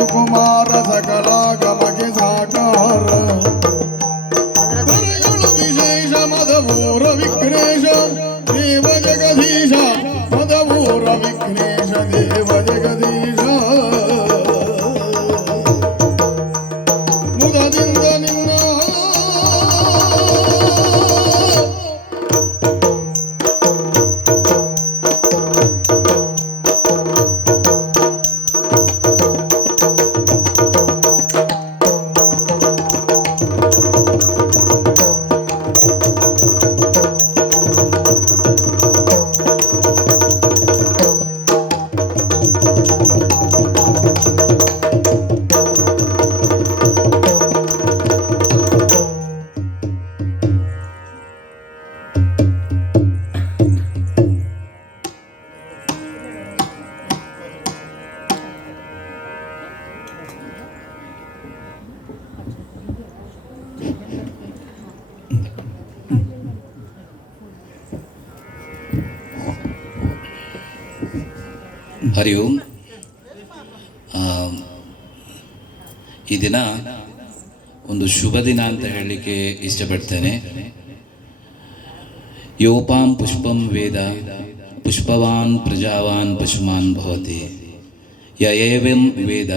ಸುಕುಮಾರ ಸಕಲಾಗಮಗೆ ಸಾಕಾರ ಧರೆಗಳು ವಿಶೇಷ ಮದವೂರ ವಿಘ್ನೇಶ ದೇವ ಜಗದೀಶ ಮದವೂರ ವಿಘ್ನೇಶ ದೇವ ಜಗದೀಶ ಮುದದಿಂದ ನಿನ್ನ ಹರಿ ಓಂ. ಈ ದಿನ ಒಂದು ಶುಭ ದಿನ ಅಂತ ಹೇಳಲಿಕ್ಕೆ ಇಷ್ಟಪಡ್ತೇನೆ. ಯೋಪಾಂ ಪುಷ್ಪಂ ವೇದ ಪುಷ್ಪವಾನ್ ಪ್ರಜಾವಾನ್ ಪಶುಮಾನ್ ಭವತಿ ಯಯೇವಂ ವೇದ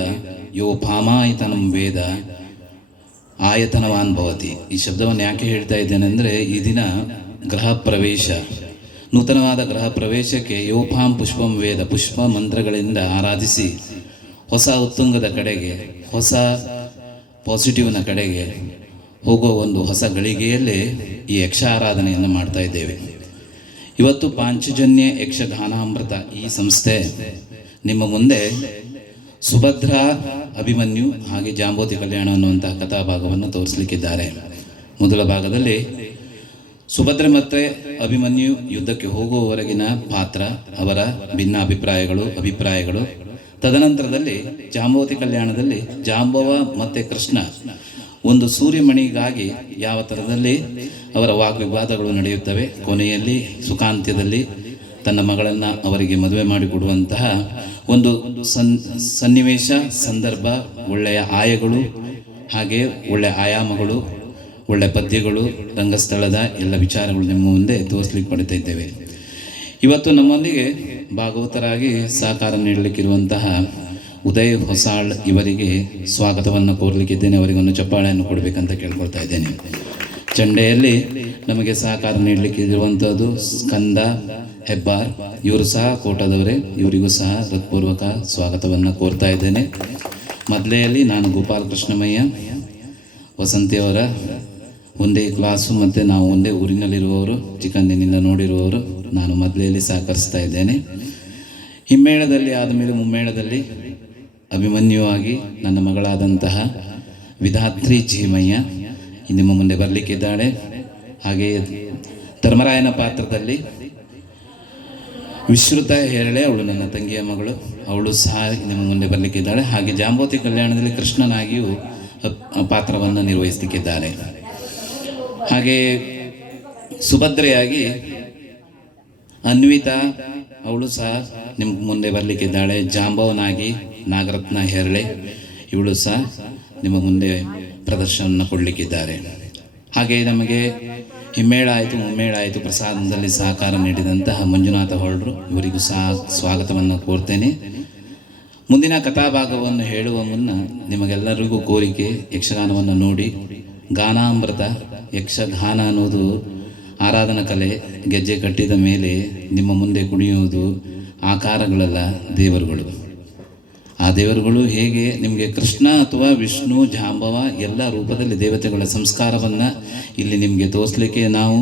ಯೋಪಾಮಾಯತನಂ ವೇದ ಆಯತನವಾನ್ ಭವತಿ. ಈ ಶಬ್ದವನ್ನು ಯಾಕೆ ಹೇಳ್ತಾ ಇದ್ದೇನೆ ಅಂದರೆ, ಈ ದಿನ ಗೃಹ ಪ್ರವೇಶ, ನೂತನವಾದ ಗೃಹ ಪ್ರವೇಶಕ್ಕೆ ಯೋಪಾಂ ಪುಷ್ಪಂ ವೇದ, ಪುಷ್ಪ ಮಂತ್ರಗಳಿಂದ ಆರಾಧಿಸಿ ಹೊಸ ಉತ್ತುಂಗದ ಕಡೆಗೆ, ಹೊಸ ಪಾಸಿಟಿವ್ನ ಕಡೆಗೆ ಹೋಗುವ ಒಂದು ಹೊಸ ಗಳಿಗೆಯಲ್ಲೇ ಈ ಯಕ್ಷ ಆರಾಧನೆಯನ್ನು ಮಾಡ್ತಾ ಇದ್ದೇವೆ. ಇವತ್ತು ಪಾಂಚಜನ್ಯ ಯಕ್ಷಗಾನಾಮೃತ ಈ ಸಂಸ್ಥೆ ನಿಮ್ಮ ಮುಂದೆ ಸುಭದ್ರ, ಅಭಿಮನ್ಯು ಹಾಗೆ ಜಾಂಬೋತಿ ಕಲ್ಯಾಣ ಅನ್ನುವಂತಹ ಕಥಾಭಾಗವನ್ನು ತೋರಿಸಲಿಕ್ಕಿದ್ದಾರೆ. ಮೊದಲ ಭಾಗದಲ್ಲಿ ಸುಭದ್ರ ಮತ್ತು ಅಭಿಮನ್ಯು ಯುದ್ಧಕ್ಕೆ ಹೋಗುವವರೆಗಿನ ಪಾತ್ರ, ಅವರ ಭಿನ್ನ ಅಭಿಪ್ರಾಯಗಳು. ತದನಂತರದಲ್ಲಿ ಜಾಂಬವತಿ ಕಲ್ಯಾಣದಲ್ಲಿ ಜಾಂಬವ ಮತ್ತು ಕೃಷ್ಣ ಒಂದು ಸೂರ್ಯಮಣಿಗಾಗಿ ಯಾವ ಥರದಲ್ಲಿ ಅವರ ವಾಗ್ವಿವಾದಗಳು ನಡೆಯುತ್ತವೆ. ಕೊನೆಯಲ್ಲಿ ಸುಖಾಂತ್ಯದಲ್ಲಿ ತನ್ನ ಮಗಳನ್ನು ಅವರಿಗೆ ಮದುವೆ ಮಾಡಿಕೊಡುವಂತಹ ಒಂದು ಸನ್ನಿವೇಶ, ಸಂದರ್ಭ, ಒಳ್ಳೆಯ ಆಯಗಳು, ಹಾಗೆ ಒಳ್ಳೆಯ ಆಯಾಮಗಳು, ಒಳ್ಳೆಯ ಪದ್ಯಗಳು, ರಂಗಸ್ಥಳದ ಎಲ್ಲ ವಿಚಾರಗಳು ನಿಮ್ಮ ಮುಂದೆ ತೋರಿಸ್ಲಿಕ್ಕೆ ಪಡಿತಾ ಇದ್ದೇವೆ. ಇವತ್ತು ನಮ್ಮೊಂದಿಗೆ ಭಾಗವತರಾಗಿ ಸಹಕಾರ ನೀಡಲಿಕ್ಕಿರುವಂತಹ ಉದಯ್ ಹೊಸಾಳ್ ಇವರಿಗೆ ಸ್ವಾಗತವನ್ನು ಕೋರಲಿಕ್ಕಿದ್ದೇನೆ. ಅವರಿಗೊಂದು ಚಪ್ಪಾಳೆಯನ್ನು ಕೊಡಬೇಕಂತ ಕೇಳ್ಕೊಳ್ತಾ ಇದ್ದೇನೆ. ಚಂಡೆಯಲ್ಲಿ ನಮಗೆ ಸಹಕಾರ ನೀಡಲಿಕ್ಕಿರುವಂಥದ್ದು ಸ್ಕಂದ ಹೆಬ್ಬಾರ್, ಇವರು ಸಹ ಕೋಟದವರೇ. ಇವರಿಗೂ ಸಹ ಹೃತ್ಪೂರ್ವಕ ಸ್ವಾಗತವನ್ನು ಕೋರ್ತಾ ಇದ್ದೇನೆ. ಮೊದಲೆಯಲ್ಲಿ ನಾನು ಗೋಪಾಲಕೃಷ್ಣಮಯ್ಯ, ವಸಂತಿಯವರ ಒಂದೇ ಕ್ಲಾಸು ಮತ್ತು ನಾವು ಒಂದೇ ಊರಿನಲ್ಲಿರುವವರು, ಚಿಕ್ಕಂದಿನಿಂದ ನೋಡಿರುವವರು. ನಾನು ಮೊದಲೆಯಲ್ಲಿ ಸಹಕರಿಸ್ತಾ ಇದ್ದೇನೆ. ಹಿಮ್ಮೇಳದಲ್ಲಿ ಆದಮೇಲೆ ಮುಮ್ಮೇಳದಲ್ಲಿ ಅಭಿಮನ್ಯುವಾಗಿ ನನ್ನ ಮಗಳಾದಂತಹ ವಿಧಾತ್ರಿ ಜೀಮಯ್ಯ ನಿಮ್ಮ ಮುಂದೆ ಬರಲಿಕ್ಕಿದ್ದಾಳೆ. ಹಾಗೆಯೇ ಧರ್ಮರಾಯನ ಪಾತ್ರದಲ್ಲಿ ವಿಶ್ರುತ ಹೇರಳೆ, ಅವಳು ನನ್ನ ತಂಗಿಯ ಮಗಳು, ಅವಳು ಸಹ ನಿಮ್ಮ ಮುಂದೆ ಬರಲಿಕ್ಕಿದ್ದಾಳೆ. ಹಾಗೆ ಜಾಂಬೋತಿ ಕಲ್ಯಾಣದಲ್ಲಿ ಕೃಷ್ಣನಾಗಿಯೂ ಪಾತ್ರವನ್ನು ನಿರ್ವಹಿಸಲಿಕ್ಕಿದ್ದಾರೆ. ಹಾಗೆ ಸುಭದ್ರೆಯಾಗಿ ಅನ್ವಿತಾ, ಅವಳು ಸಹ ನಿಮ್ಮ ಮುಂದೆ ಬರಲಿಕ್ಕಿದ್ದಾಳೆ. ಜಾಂಬವನಾಗಿ ನಾಗರತ್ನ ಹೆರಳೆ, ಇವಳು ಸಹ ನಿಮ್ಮ ಮುಂದೆ ಪ್ರದರ್ಶನವನ್ನು ಕೊಡಲಿಕ್ಕಿದ್ದಾರೆ. ಹಾಗೆ ನಮಗೆ ಹಿಮ್ಮೇಳ ಆಯಿತು, ಮುಮ್ಮೇಳ ಆಯಿತು, ಪ್ರಸಾದದಲ್ಲಿ ಸಹಕಾರ ನೀಡಿದಂತಹ ಮಂಜುನಾಥ ಹೊರಡ್ರು, ಇವರಿಗೂ ಸಹ ಸ್ವಾಗತವನ್ನು ಕೋರ್ತೇನೆ. ಮುಂದಿನ ಕಥಾಭಾಗವನ್ನು ಹೇಳುವ ಮುನ್ನ ನಿಮಗೆಲ್ಲರಿಗೂ ಕೋರಿಕೆ, ಯಕ್ಷಗಾನವನ್ನು ನೋಡಿ ಗಾನಾಮೃತ, ಯಕ್ಷಗಾನ ಅನ್ನೋದು ಆರಾಧನಾ ಕಲೆ. ಗೆಜ್ಜೆ ಕಟ್ಟಿದ ಮೇಲೆ ನಿಮ್ಮ ಮುಂದೆ ಕುಣಿಯುವುದು ಆಕಾರಗಳೆಲ್ಲ ದೇವರುಗಳು. ಆ ದೇವರುಗಳು ಹೇಗೆ ನಿಮಗೆ ಕೃಷ್ಣ ಅಥವಾ ವಿಷ್ಣು, ಜಾಂಬವ ಎಲ್ಲ ರೂಪದಲ್ಲಿ ದೇವತೆಗಳ ಸಂಸ್ಕಾರವನ್ನು ಇಲ್ಲಿ ನಿಮಗೆ ತೋರಿಸಲಿಕ್ಕೆ ನಾವು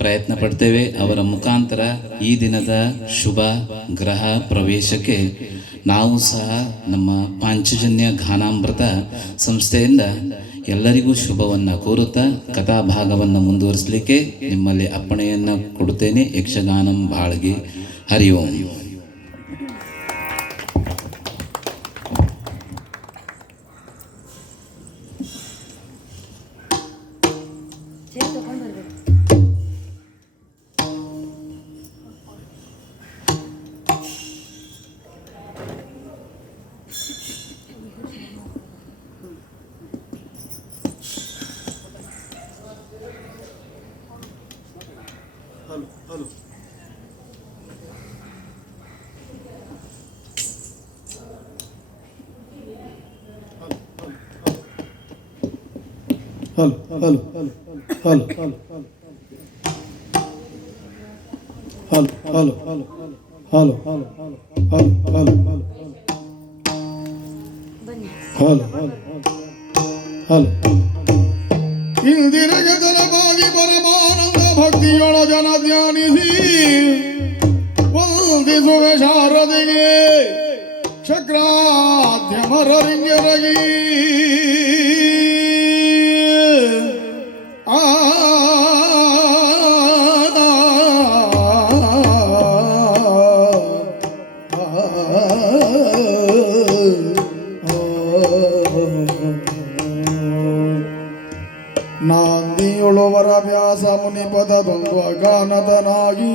ಪ್ರಯತ್ನ ಪಡ್ತೇವೆ. ಅವರ ಮುಖಾಂತರ ಈ ದಿನದ ಶುಭ ಗ್ರಹ ಪ್ರವೇಶಕ್ಕೆ ನಾವು ಸಹ ನಮ್ಮ ಪಾಂಚಜನ್ಯ ಗಾನಾಮೃತ ಸಂಸ್ಥೆಯಿಂದ ಎಲ್ಲರಿಗೂ ಶುಭವನ್ನು ಕೋರುತ್ತಾ ಕಥಾಭಾಗವನ್ನು ಮುಂದುವರಿಸಲಿಕ್ಕೆ ನಿಮ್ಮಲ್ಲಿ ಅಪ್ಪಣೆಯನ್ನು ಕೊಡುತ್ತೇನೆ. ಯಕ್ಷಗಾನಂ ಬಾಳ್ಗೆ. Hari Om. Hello hello hello hello hello hello hello hello hello hello ಇಂದಿನ ಗದನವಾಗಿ ಪರಮಾನಂದ ಭಕ್ತಿಯೊಳ ಜನ ಧ್ಯಾನಿಸಿ ವಂದಿಸುವೆ ಶಾರದಿಗೆ ಚಕ್ರಾಧ್ಯಮರರಿಂಗರಗಿ ಆ ನಾಂದಿಯುಳುವರ ವ್ಯಾಸ ಮುನಿಪದ ದ್ವಂದ್ವ ಗಾನದನಾಗಿ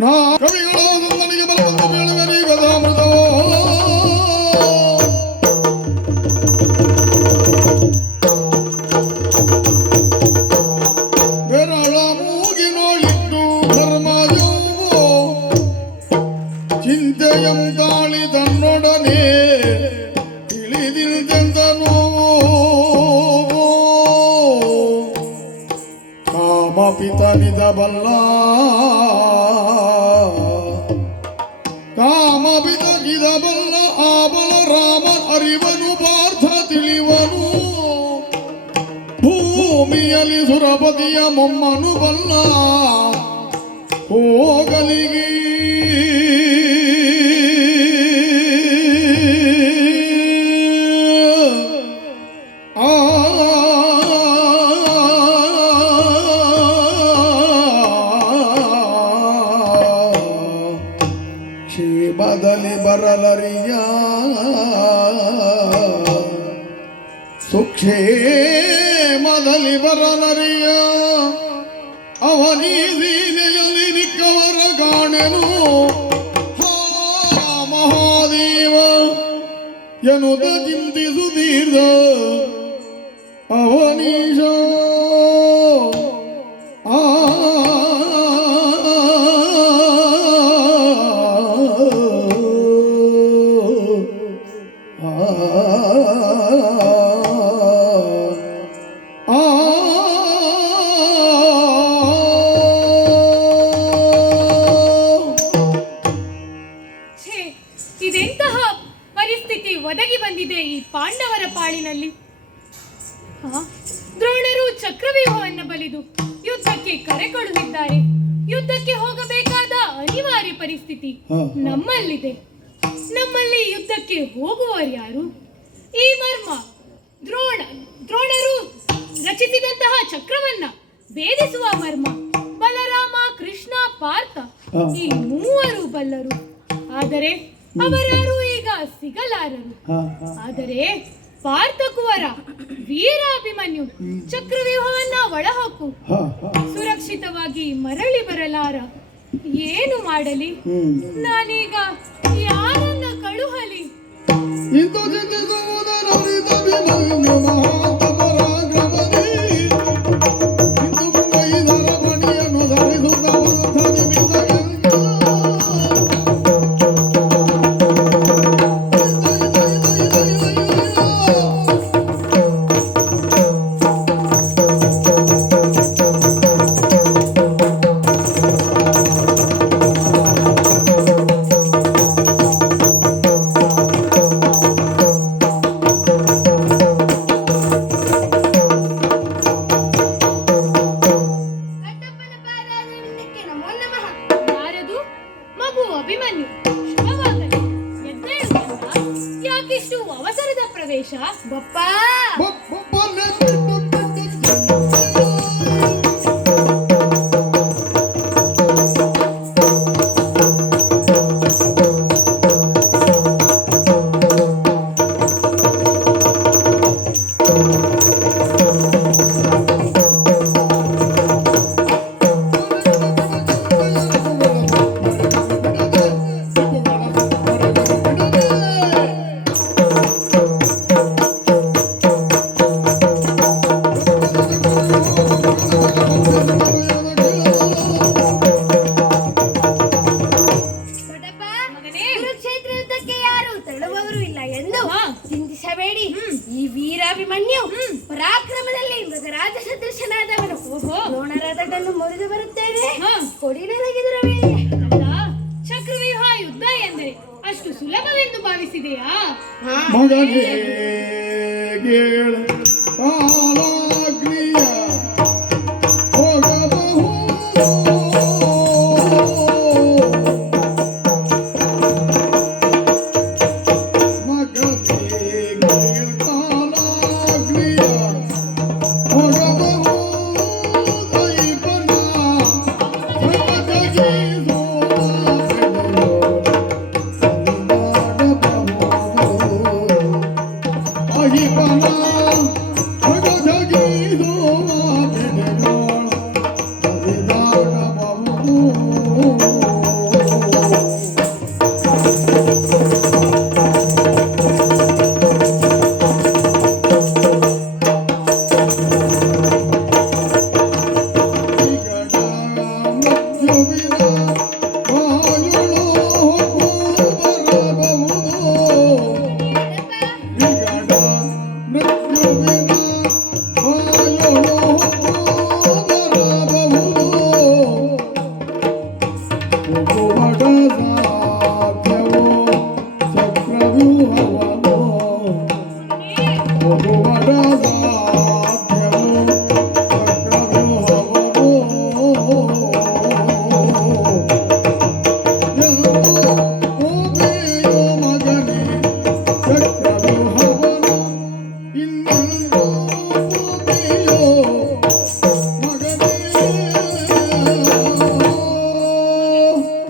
ನಾ ಕವಿಗಳ ನನಗೆ ಬಲವಂತ ಬೀಳುವರಿ ಗದಾಮೃತವೋ ಬೆರಳ ಮೂಗಿನೊಳಿಟ್ಟು ಧರ್ಮಯೋ ಚಿಂತೆಯಂ ತಾಳಿ ತನ್ನೊಡನೆ ತಿಳಿದಿಲ್ದೆಂದನೋ ಕಾಮಪಿತನಿದ ಬಲ್ಲ ಕಾಮಪಿತನಿದ ಬಲ್ಲ ಆ ಬಲ ರಾಮ ಅರಿವನು ಪಾರ್ಥ ತಿಳಿವನು ಭೂಮಿಯಲ್ಲಿ ಸುರಪತಿಯ ಮೊಮ್ಮನು ಬಲ್ಲ ಹೋಗಲಿಗೆ ಕ್ಷೇಮದಲ್ಲಿ ಬರಲರಿಯ ಸುಕ್ಷೇಮದಲ್ಲಿ ಬರಲರಿಯ ಅವನೀ ದೀನೆಯಲ್ಲಿ ನಿಕ್ಕವರ ಕಾಣೆನು ಹಾ ಮಹಾದೇವ ಎನ್ನುತ್ತ ಚಿಂತಿಸುತ್ತೀರ್ದ ಅವನೀಶ ಆ ಛೇ, ಇದೆಂತಹ ಪರಿಸ್ಥಿತಿ ಒದಗಿ ಬಂದಿದೆ ಈ ಪಾಂಡವರ ಪಾಳಿನಲ್ಲಿ. ದ್ರೋಣರು ಚಕ್ರವ್ಯೂಹವನ್ನು ಬಲಿದು ಯುದ್ಧಕ್ಕೆ ಕರೆ ಕೊಡುತ್ತಿದ್ದಾರೆ. ಯುದ್ಧಕ್ಕೆ ಹೋಗಬೇಕಾದ ಅನಿವಾರ್ಯ ಪರಿಸ್ಥಿತಿ ನಮ್ಮಲ್ಲಿದೆ. ನಮ್ಮಲ್ಲಿ ಯುದ್ಧಕ್ಕೆ ಹೋಗುವವರು ಯಾರು? ಈ ಮರ್ಮ ದ್ರೋಣರು ರಚಿಸಿದಂತಹ ಚಕ್ರವನ್ನ ಭೇದಿಸುವ ಮರ್ಮ ಬಲರಾಮ, ಕೃಷ್ಣ, ಪಾರ್ಥ ಈ ಮೂವರು ಬಲ್ಲರು. ಆದರೆ ಅವರಾರು ಈಗ ಸಿಗಲಾರರು. ಆದರೆ ಪಾರ್ಥಕುವರ ವೀರಾಭಿಮನ್ಯು ಚಕ್ರವ್ಯೂಹವನ್ನ ಒಳಹಾಕು, ಸುರಕ್ಷಿತವಾಗಿ ಮರಳಿ ಬರಲಾರ. ಏನು ಮಾಡಲಿ? ನಾನೀಗ ಯಾರನ್ನ ಕಳುಹಲಿ? ಅಭಿಮನ್ಯು, ಶುಭವಾಗಲಿ. ಎದ್ದೇಳು ಕಂದ. ಯಾಕಿಷ್ಟು ಅವಸರದ ಪ್ರವೇಶ? ಬಪ್ಪ ತಡುವವರು ಇಲ್ಲ ಎಂದು ಹಾ. ಚಿಂತಿಸಬೇಡಿ. ಈ ವೀರಾಭಿಮನ್ಯು ಪರಾಕ್ರಮದಲ್ಲಿ ಮೃಗರಾಜ ಸದೃಶನಾದವನು. ಓಹೋ. ದ್ರೋಣರಥವನ್ನು ಮುರಿದು ಬರುತ್ತೇವೆ. ಹಾ. ಕೊಡಿ ನನಗಿದರ ಮೇಲೆ. ಅಲ್ಲ, ಚಕ್ರವ್ಯೂಹ ಯುದ್ಧ ಎಂದರೆ ಅಷ್ಟು ಸುಲಭವೆಂದು ಭಾವಿಸಿದೆಯಾ? ಮಗನೇ ಕೇಳು ಕಾಲಾಗ್ನಿಯ ಹೋಗಬಹುದು. ಮಗನೇ ಕೇಳು ಕಾಲಾಗ್ನಿಯ ಹೋಗಬಹುದು. ದೈವನ ಪ್ರಗತಿಸೋ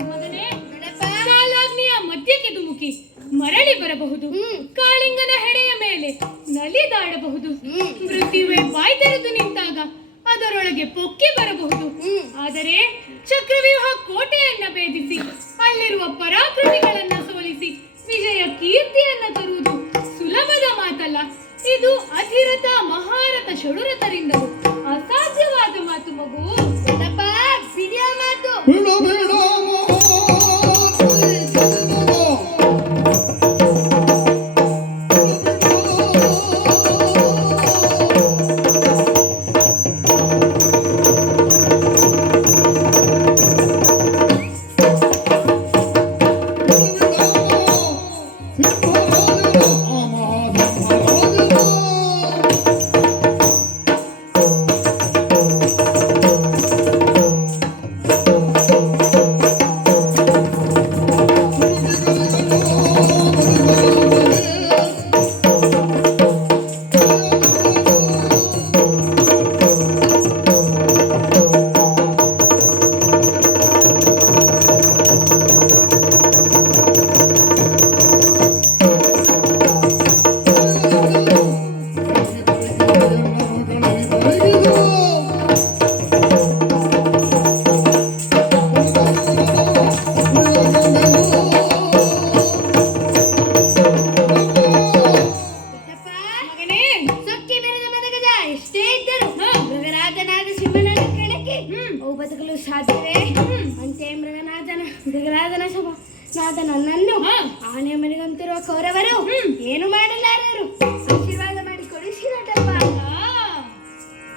ಮಗನೇ, ಕಾಲಾಗ್ನಿಯ ಮಧ್ಯಕ್ಕೆ ಧುಮುಕಿ ಮರಳಿ ಬರಬಹುದು. ಕಾಳಿಂಗನ ಹೆಡೆಯ ಮೇಲೆ ನಲಿದಾಡಬಹುದು. ಮೃತ್ಯುವೆ ಬಾಯಿ ತೆರೆದು ನಿಂತಾಗ ಅದರೊಳಗೆ ಪೊಕ್ಕಿ ಬರಬಹುದು. ಆದರೆ ಚಕ್ರವ್ಯೂಹ ಕೋಟೆಯನ್ನ ಭೇದಿಸಿ ಅಲ್ಲಿರುವ ಪರಾಕ್ರಮಿಗಳನ್ನ ಸೋಲಿಸಿ ವಿಜಯ ಕೀರ್ತಿಯನ್ನ ತರುವುದು ಸುಲಭದ ಮಾತಲ್ಲ. ಇದು ಅಧಿರಥ ಮಹಾರಥ ಷಡುರಥರಿಂದಲೂ ಅಸಾಧ್ಯವಾದ ಮಾತು ಮಗು. ದೊಡ್ಡಪ್ಪ, ಬಿಡಿಯ ಮಾತು. ಬೇಡ ಬೇಡ ಮಗನೇ, ಸೊಕ್ಕಿ ಬೆರೆದ ಮದಗಜ ಎಷ್ಟೇ ಇದ್ದರು ಮೃಗರಾಜನಾದ ಸಿಂಹನನ್ನು ಕೆಣಕಿ ಅವು ಬದುಕಲು ಸಾಧ್ಯವೇ? ಅಂತೆ ಮೃಗರಾಜನ ನಾದ ನನ್ನನ್ನು ಆನೆ ಮನೆಗಂತಿರುವ ಕೌರವರು ಏನು ಮಾಡಲಾರರು. ಆಶೀರ್ವಾದ ಮಾಡಿ ಕೊಡಿಸಿದಪ್ಪ.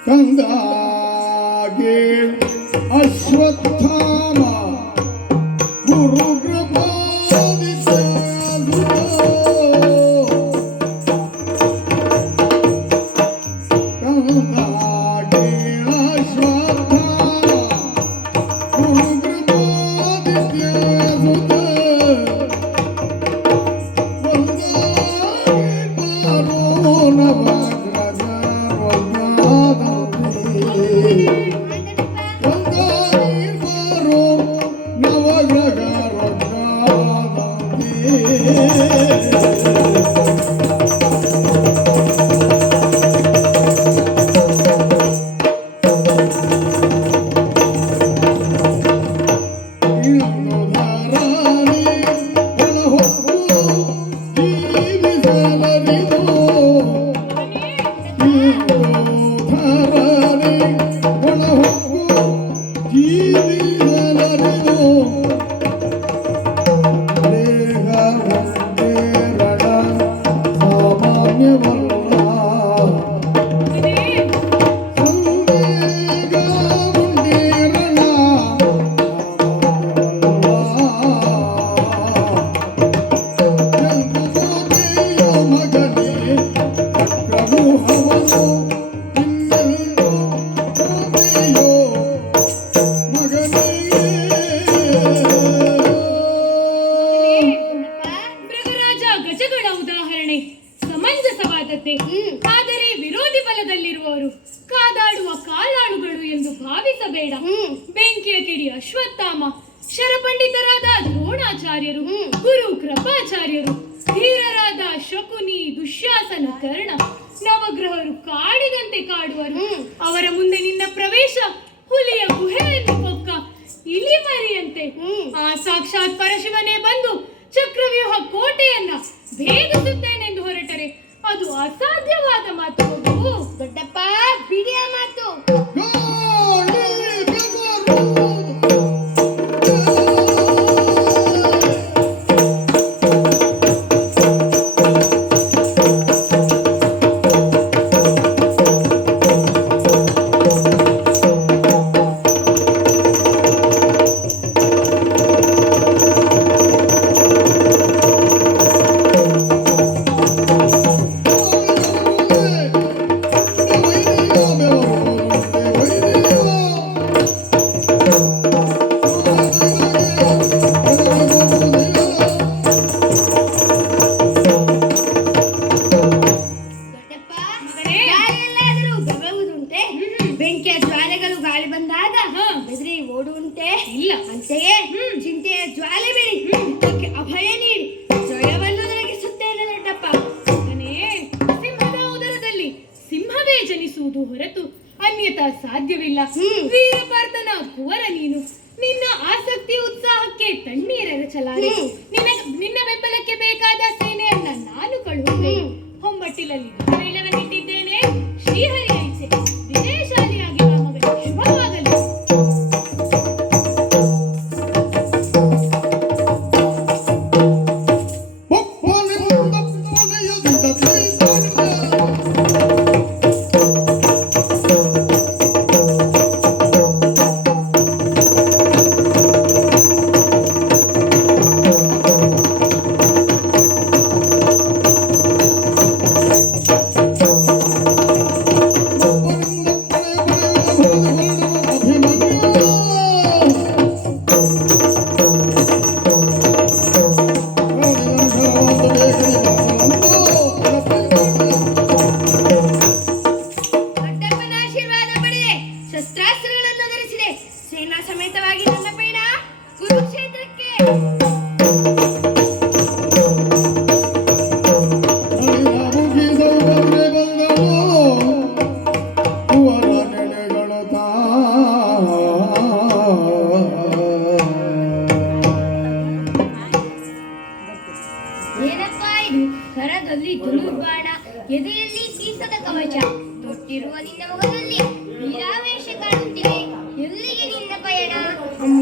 ಕಂದಾಗೆ ಅಶ್ವತ್ಥಾಮ ಗುರು ಕೃಪಾದಿತ್ಯ ಮೃಗರಾಜ ಗಜಗಳ ಉದಾಹರಣೆ ಸಮಂಜಸವಾದದ್ದೇ. ಆದರೆ ವಿರೋಧಿ ಬಲದಲ್ಲಿರುವವರು ಕಾದಾಡುವ ಕಾಲಾಳುಗಳು ಎಂದು ಭಾವಿಸಬೇಡ. ಬೆಂಕಿಯ ಕಿಡಿ ಅಶ್ವತ್ಥಾಮ, ಶರಪಂಡಿತರಾದ ದ್ರೋಣಾಚಾರ್ಯರು, ಗುರು ಕೃಪಾಚಾರ್ಯರು, ಧೀರರಾದ ಶಕುನಿ, ದುಶ್ಯಾಸನ, ಕರ್ಣ, ನವಗ್ರಹರು ಕಾಡಿದಂತೆ ಕಾಡುವರು. ಅವರ ಮುಂದೆ ನಿನ್ನ ಪ್ರವೇಶ ಹುಲಿಯ ಗುಹೆಯನ್ನು ಹೊಕ್ಕ ಇಲಿಮರಿಯಂತೆ. ಆ ಸಾಕ್ಷಾತ್ ಪರಶಿವನೇ ಬಂದು ಚಕ್ರವ್ಯೂಹ ಕೋಟೆಯನ್ನ ಭೇದಿಸುತ್ತೇನೆಂದು ಹೊರಟರೆ ಅದು ಅಸಾಧ್ಯವಾದ ಮಾತು. ದೊಡ್ಡಪ್ಪ ಬಿಡಿಯ ಮಾತು. ಬೆಂಕಿಯ ಜ್ವಾಲೆಗಳು ಗಾಳಿ ಬಂದಾಗ ಬೆದರಿ ಓಡುವಂತೆ ಇಲ್ಲ. ಅಂತೆಯೇ ಚಿಂತೆಯ ಜ್ವಾಲೆ ಬಿಡಿ, ಅಭಯ ನೀಡಿ ಜಯವನ್ನು ಒದಗಿಸುತ್ತೇನೆ ದೊಡ್ಡಪ್ಪ. ಸಿಂಹದ ಉದರದಲ್ಲಿ ಸಿಂಹವೇ ಜನಿಸುವುದು ಹೊರತು ಅನ್ಯತಾ ಸಾಧ್ಯವಿಲ್ಲ. ವೀರಪಾರ್ಥನ ಕುವರ ನೀನು. ನಿನ್ನ ಆಸಕ್ತಿ ಉತ್ಸಾಹಕ್ಕೆ ತಣ್ಣೀರೆರಚಲಾರೆ. ನಿನ್ನ ಬೆಂಬಲಕ್ಕೆ ಬೇಕಾದ ಸೇನೆಯನ್ನ ನಾನು ಕಳುಹಿಸಿದೆ. ಹೊಂಬಟ್ಟಿಲಲ್ಲಿ ತೈಲವನ್ನಿಟ್ಟಿದ್ದೇನೆ. ಶ್ರೀಹರಿಯ ಇಚ್ಛೆ ವಿಜಯಶಾಲಿಯಾಗಿ ಮಗನ ಶುಭವಾಗಲಿ. ಶಸ್ತ್ರಾಸ್ತ್ರಗಳನ್ನು ಧರಿಸಿದೆ. ಸೇನಾ ಸಮೇತವಾಗಿ ನನ್ನ ಪಯಣ ಕುರುಕ್ಷೇತ್ರಕ್ಕೆ. ಏನಪ್ಪ ಇದು? ಕರದಲ್ಲಿ ಧನುರ್ಬಾಣ, ಎದೆಯಲ್ಲಿ ಸೀಸದ ಕವಚ, ತೊಟ್ಟಿರುವ ನಿನ್ನ ಮುಖದಲ್ಲಿ ವೀರಾವೇಶ ಕಾಣುತ್ತಿದೆ. ಎಲ್ಲಿಗೆ ನಿನ್ನ ಪಯಣ ಅಮ್ಮ?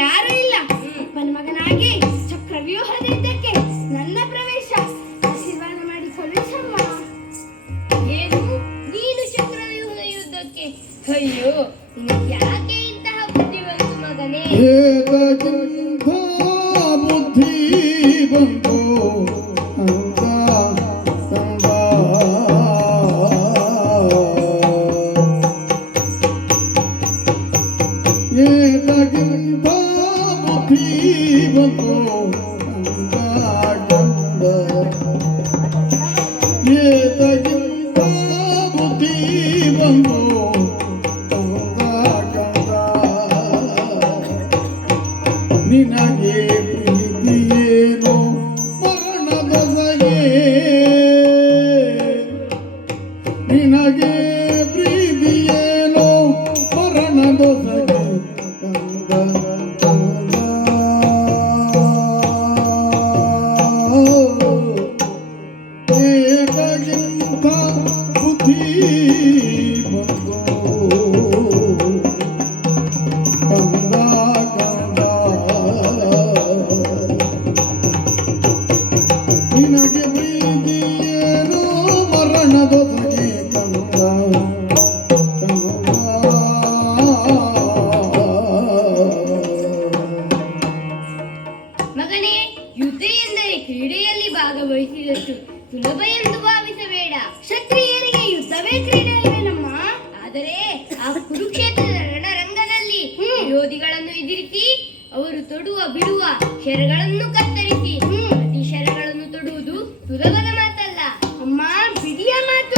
ಯಾರೂ ಇಲ್ಲ. ಅಪ್ಪನ ಮಗನಾಗಿ ಚಕ್ರವ್ಯೂಹದಿದ್ದಕ್ಕೆ ನನ್ನ ಪ್ರವೇಶ ಆಶೀರ್ವಾದ ಮಾಡಿ ಕಳುಹಿಸಮ್ಮ. ಏನು ನೀನು ಚಕ್ರವ್ಯೂಹದ ಯುದ್ಧಕ್ಕೆ? ಅಯ್ಯೋ, ನಿನಗೆ ಯಾಕೆ ಇಂತಹ ಬುದ್ಧಿ ಬಂತು ಮಗನೇ? ಏತಕ್ಕಿಂತ ಬುದ್ಧಿ ಬಂತು ಅಂತ ಕಂದ. ಏತಕ್ಕಿಂತ ಬುದ್ಧಿ ಬಂತು ಅಂತ ಕಂದ. ಏತಕ್ಕಿಂತ ಬುದ್ಧಿ ಬಂತು ನಿನಗೆ ಪ್ರೀತಿಯೇನು ಮರಣದೊಳಗೆ, ನಿನಗೆ ಪ್ರೀತಿಯೇನು ಮರಣದೊಳಗೆ ಕಂದ ಕಂದ. ಏತಕ್ಕಿಂತ ಬುದ್ಧಿ ಬಂತು ಕಂದ ಕಂದ. ನಿನಗೆ ಪ್ರೀತಿಯೇನು ಮರಣದೊಳಗೆ ಕಂದ ಕಂದ. ಮಗನೇ, ಯುದ್ಧ ಎಂದರೆ ಕ್ರೀಡೆಯಲ್ಲಿ ಭಾಗವಹಿಸಿದಷ್ಟು ಸುಲಭ ಎಂದು ಭಾವಿಸಬೇಡ. ಕ್ಷತ್ರಿಯರಿಗೆ ಯುದ್ಧವೇ ಕ್ರೀಡೆ ಅಲ್ವೇನಮ್ಮ? ಆದರೆ ಆ ಕುರುಕ್ಷೇತ್ರದ ರಣರಂಗದಲ್ಲಿ ವಿರೋಧಿಗಳನ್ನು ಎದುರಿಸಿ ಅವರು ತೊಡುವ ಬಿಡುವ ಶರಗಳನ್ನು ಕತ್ತರಿಸಿ ಪ್ರತಿ ಶರಗಳನ್ನು ತೊಡುವುದು ಸುಲಭದ ಮಾತಲ್ಲ ಅಮ್ಮ. ಬಿಡಿಯ ಮಾತು.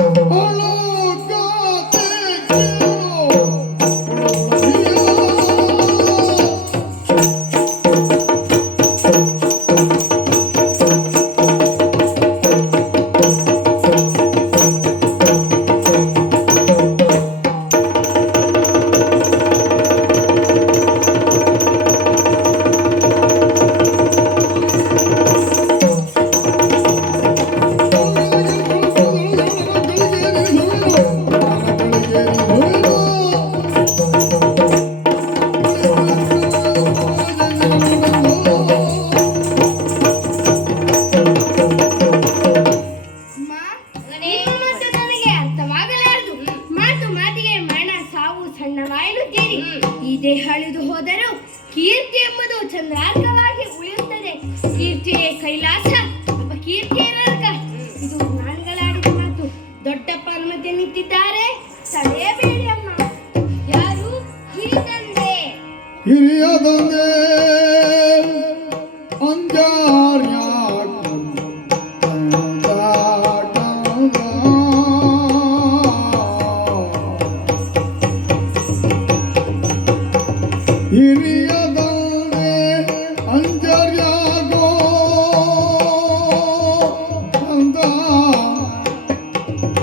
ಈ ದೇಹ ಅಳಿದು ಹೋದರೂ ಕೀರ್ತಿ ಎಂಬುದು ಚಂದ್ರಾರ್ಕವಾಗಿ ಉಳಿಯುತ್ತದೆ. ಕೀರ್ತಿಯೇ ಕೈಲಾಸ, ಅಪಕೀರ್ತಿಯೇ ನರಕ. ಇದು ನಾನುಗಳಾಡಿದ ಮಾತು. ದೊಡ್ಡಪ್ಪ ಮಧ್ಯೆ ನಿಂತಿದ್ದಾರೆ, ತಡೆಯಬೇಡಿ ಅಮ್ಮ. ಯಾರು? ಹಿರಿತಂದೆ. ಹಿರಿಯ ತಂದೆ ಅಂಜಾರ್ಯ ಹಿರಿಯದವನೇ ಅಂಜರ್ಯಾಗೋ ಕಂದ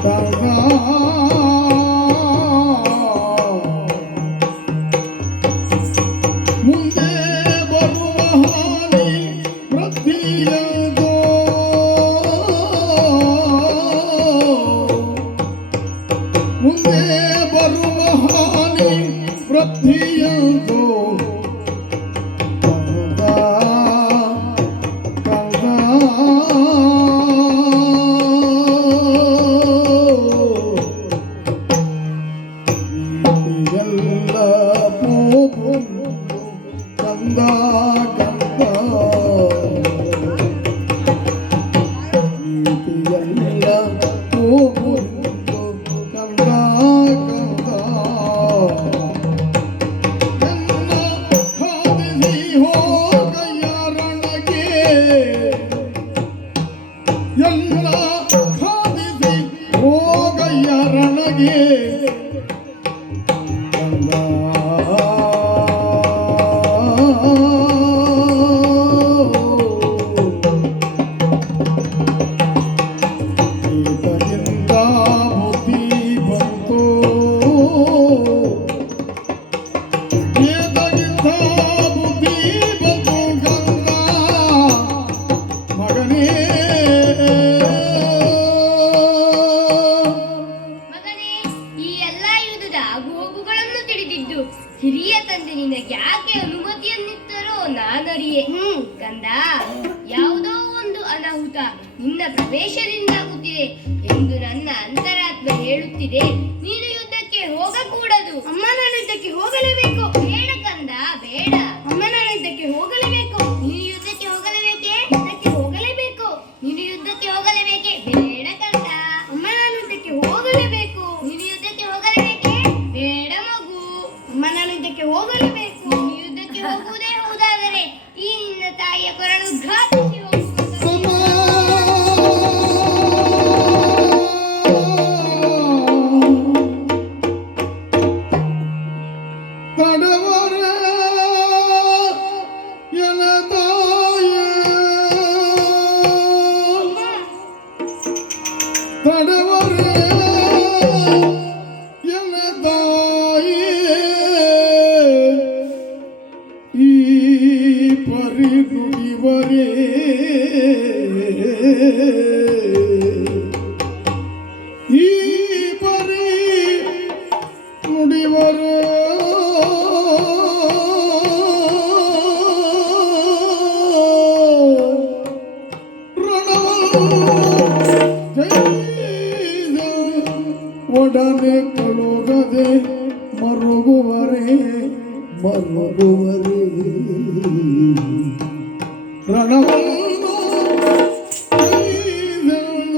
ಕಂದ. ಮುಂದೆ ಬರುವ ಹಾನಿ ವೃದ್ಧಿಯದೋ, ಮುಂದೆ ಬರುವ ಹಾನಿ ವೃದ್ಧಿಯದೋ ಕಂದ ಕಂದ. ಎಲ್ಲ ಪೋಪು ಕಂದ ಕಂದ. ಎಲ್ಲ ಪೋಪು ಕಂದ ಕಂದ. ಎಲ್ಲ ಖಾದಿಸಿ ಹೋಗಯ್ಯ ರಣಗೆ ಕಂದ. ನಾನರಿಯೆ. ಕಂದ, ಯಾವುದೋ ಒಂದು ಅನಾಹುತ ನಿನ್ನ ಪ್ರವೇಶದಿಂದಾಗುತ್ತಿದೆ ಎಂದು ನನ್ನ ಅಂತರಾತ್ಮ ಹೇಳುತ್ತಿದೆ. ನೀನು ಯುದ್ಧಕ್ಕೆ ಹೋಗಕೂಡದು. ಅಮ್ಮ, ನಾನು ಯುದ್ಧಕ್ಕೆ ಹೋಗಲೇಬೇಕು. ಬೇಡ ಕಂದ, ಬೇಡ. ಅಮ್ಮ, ನಾನು ಯುದ್ಧಕ್ಕೆ ಹೋಗಲೇಬೇಕು. ನೀನು ಯುದ್ಧಕ್ಕೆ ಹೋಗಲೇಬೇಕೆ? ಯುದ್ಧಕ್ಕೆ ಹೋಗಲೇಬೇಕು. ನೀನು ಯುದ್ಧಕ್ಕೆ ಹೋಗಲೇಬೇಕೆ? ಬೇಡ ಕಂದ. ಅಮ್ಮ, ನಾನು ಯುದ್ಧಕ್ಕೆ ಹೋಗಲೇಬೇಕು. ನೀನು ಯುದ್ಧಕ್ಕೆ ಹೋಗಲೇಬೇಕೆ? ಬೇಡ ಮಗು. ಅಮ್ಮ, ನಾನು ಯುದ್ಧಕ್ಕೆ ಹೋಗಲೇಬೇಕು. ನೀನು ಯುದ್ಧಕ್ಕೆ ಹೋಗುವುದೇ ಹೌದಾದರೆ ಈ ನಿನ್ನ ತಾಯಿಯ ಕೊರಳು ಘಾತಿಸಿ ಹೋಗುವುದು. ತಡವರೆ ಎನದಾಯ ತಡವರೆ ಎನದಾಯ ಈ ಪರಿ ನುಡಿವರೇ ಈ ಪರಿ ನುಡಿವರೇ ಒಡನೆ ಕಳುಗದೆ ಮರುಗುವರೆ ಮರುಗುವರೆ ರಣವನ್ನು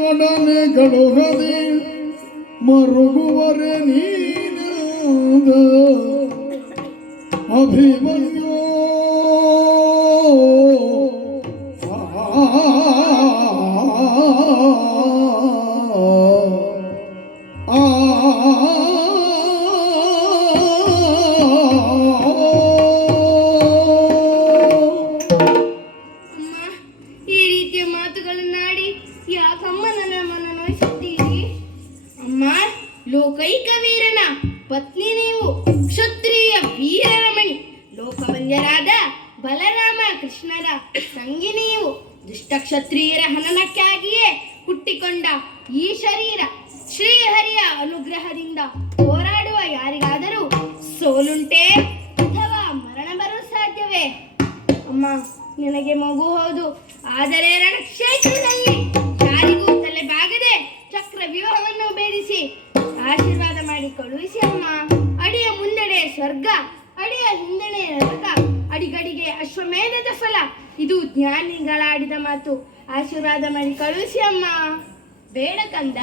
ಒಡನೆ ಕಳುಗದೆ ಮರುಗುವರೆ ನೀನಾದ ಅಭಿಮನ್ಯೋ ಅಮ್ಮ, ಈ ರೀತಿಯ ಮಾತುಗಳನ್ನಾಡಿ ಯಾಕಮ್ಮ ನನ್ನ ಮನ ನೋಯಿಸುತ್ತೀರಿ? ಅಮ್ಮ, ಲೋಕೈಕ ವೀರನ ಪತ್ನಿ ನೀವು, ಕ್ಷತ್ರಿಯ ವೀರರಮಣಿ, ಲೋಕವಂದ್ಯರಾದ ಬಲರಾಮ ಕೃಷ್ಣರ ತಂಗಿ ನೀವು. ದುಷ್ಟ ಕ್ಷತ್ರಿಯರ ಹನನಕ್ಕಾಗಿಯೇ ಹುಟ್ಟಿಕೊಂಡ ಈ ಶರೀರ ಶ್ರೀಹರಿಯ ಅನುಗ್ರಹದಿಂದ ಹೋರಾಡುವ ಯಾರಿಗಾದರೂ ಸೋಲುಂಟೆ ಅಥವಾ ಮರಣ ಬರಲು ಸಾಧ್ಯವೇ? ಅಮ್ಮ, ನಿನಗೆ ಮಗು ಹೌದು, ಆದರೆ ರಣಕ್ಷೇತ್ರದಲ್ಲಿ ಯಾರಿಗೂ ತಲೆ ಬಾಗದೆ ಚಕ್ರ ವ್ಯೂಹವನ್ನು ಭೇದಿಸಿ ಆಶೀರ್ವಾದ ಮಾಡಿ ಕಳುಹಿಸಿ ಅಮ್ಮ. ಅಡಿಯ ಮುಂದೆಡೆ ಸ್ವರ್ಗ, ಅಡಿಯ ಹಿಂದೆಡೆ ನರಕ, ಅಡಿಗಡಿಗೆ ಅಶ್ವಮೇಧದ ಫಲ. ಇದು ಜ್ಞಾನಿಗಳಾಡಿದ ಮಾತು. ಆಶೀರ್ವಾದ ಮಾಡಿ ಕಳುಹಿಸಿ ಅಮ್ಮ. ಬೇಡ ಕಂದ,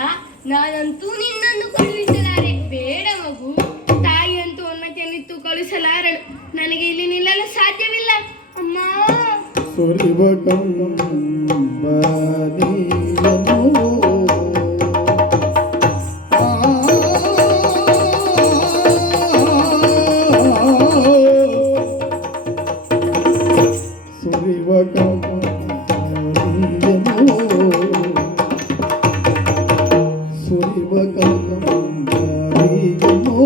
ನಾನಂತೂ ನಿನ್ನನ್ನು ಕಳುಹಿಸಲಾರೆ. ಬೇಡ ಮಗು. ತಾಯಿಯಂತೂ ಉನ್ನತಿಯನ್ನಿತ್ತು ಕಳುಹಿಸಲಾರಳು. ನನಗೆ ಇಲ್ಲಿ ನಿಲ್ಲಲು ಸಾಧ್ಯವಿಲ್ಲ ಅಮ್ಮ. ಸುರಿವ ಕಂಬನಿಯನು ಸುರಿವ ಕಂಬನಿಯನು ಸುರಿವ ಕಂಬನಿಯನು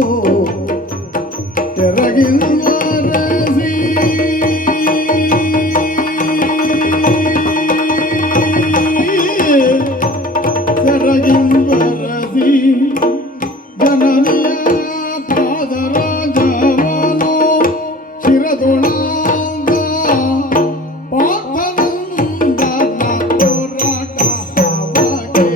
ಕೆರಗಿಲ್ಲರಸಿ ಕೆರಗಿಲ್ಲರಸಿ ಜನನಿಯ ಪಾದರಾಜವನು ಶಿರದೊಳಾಂಗ ಪಾರ್ಥನಂದ ಹೋರಾಟ ಹಾಗೆ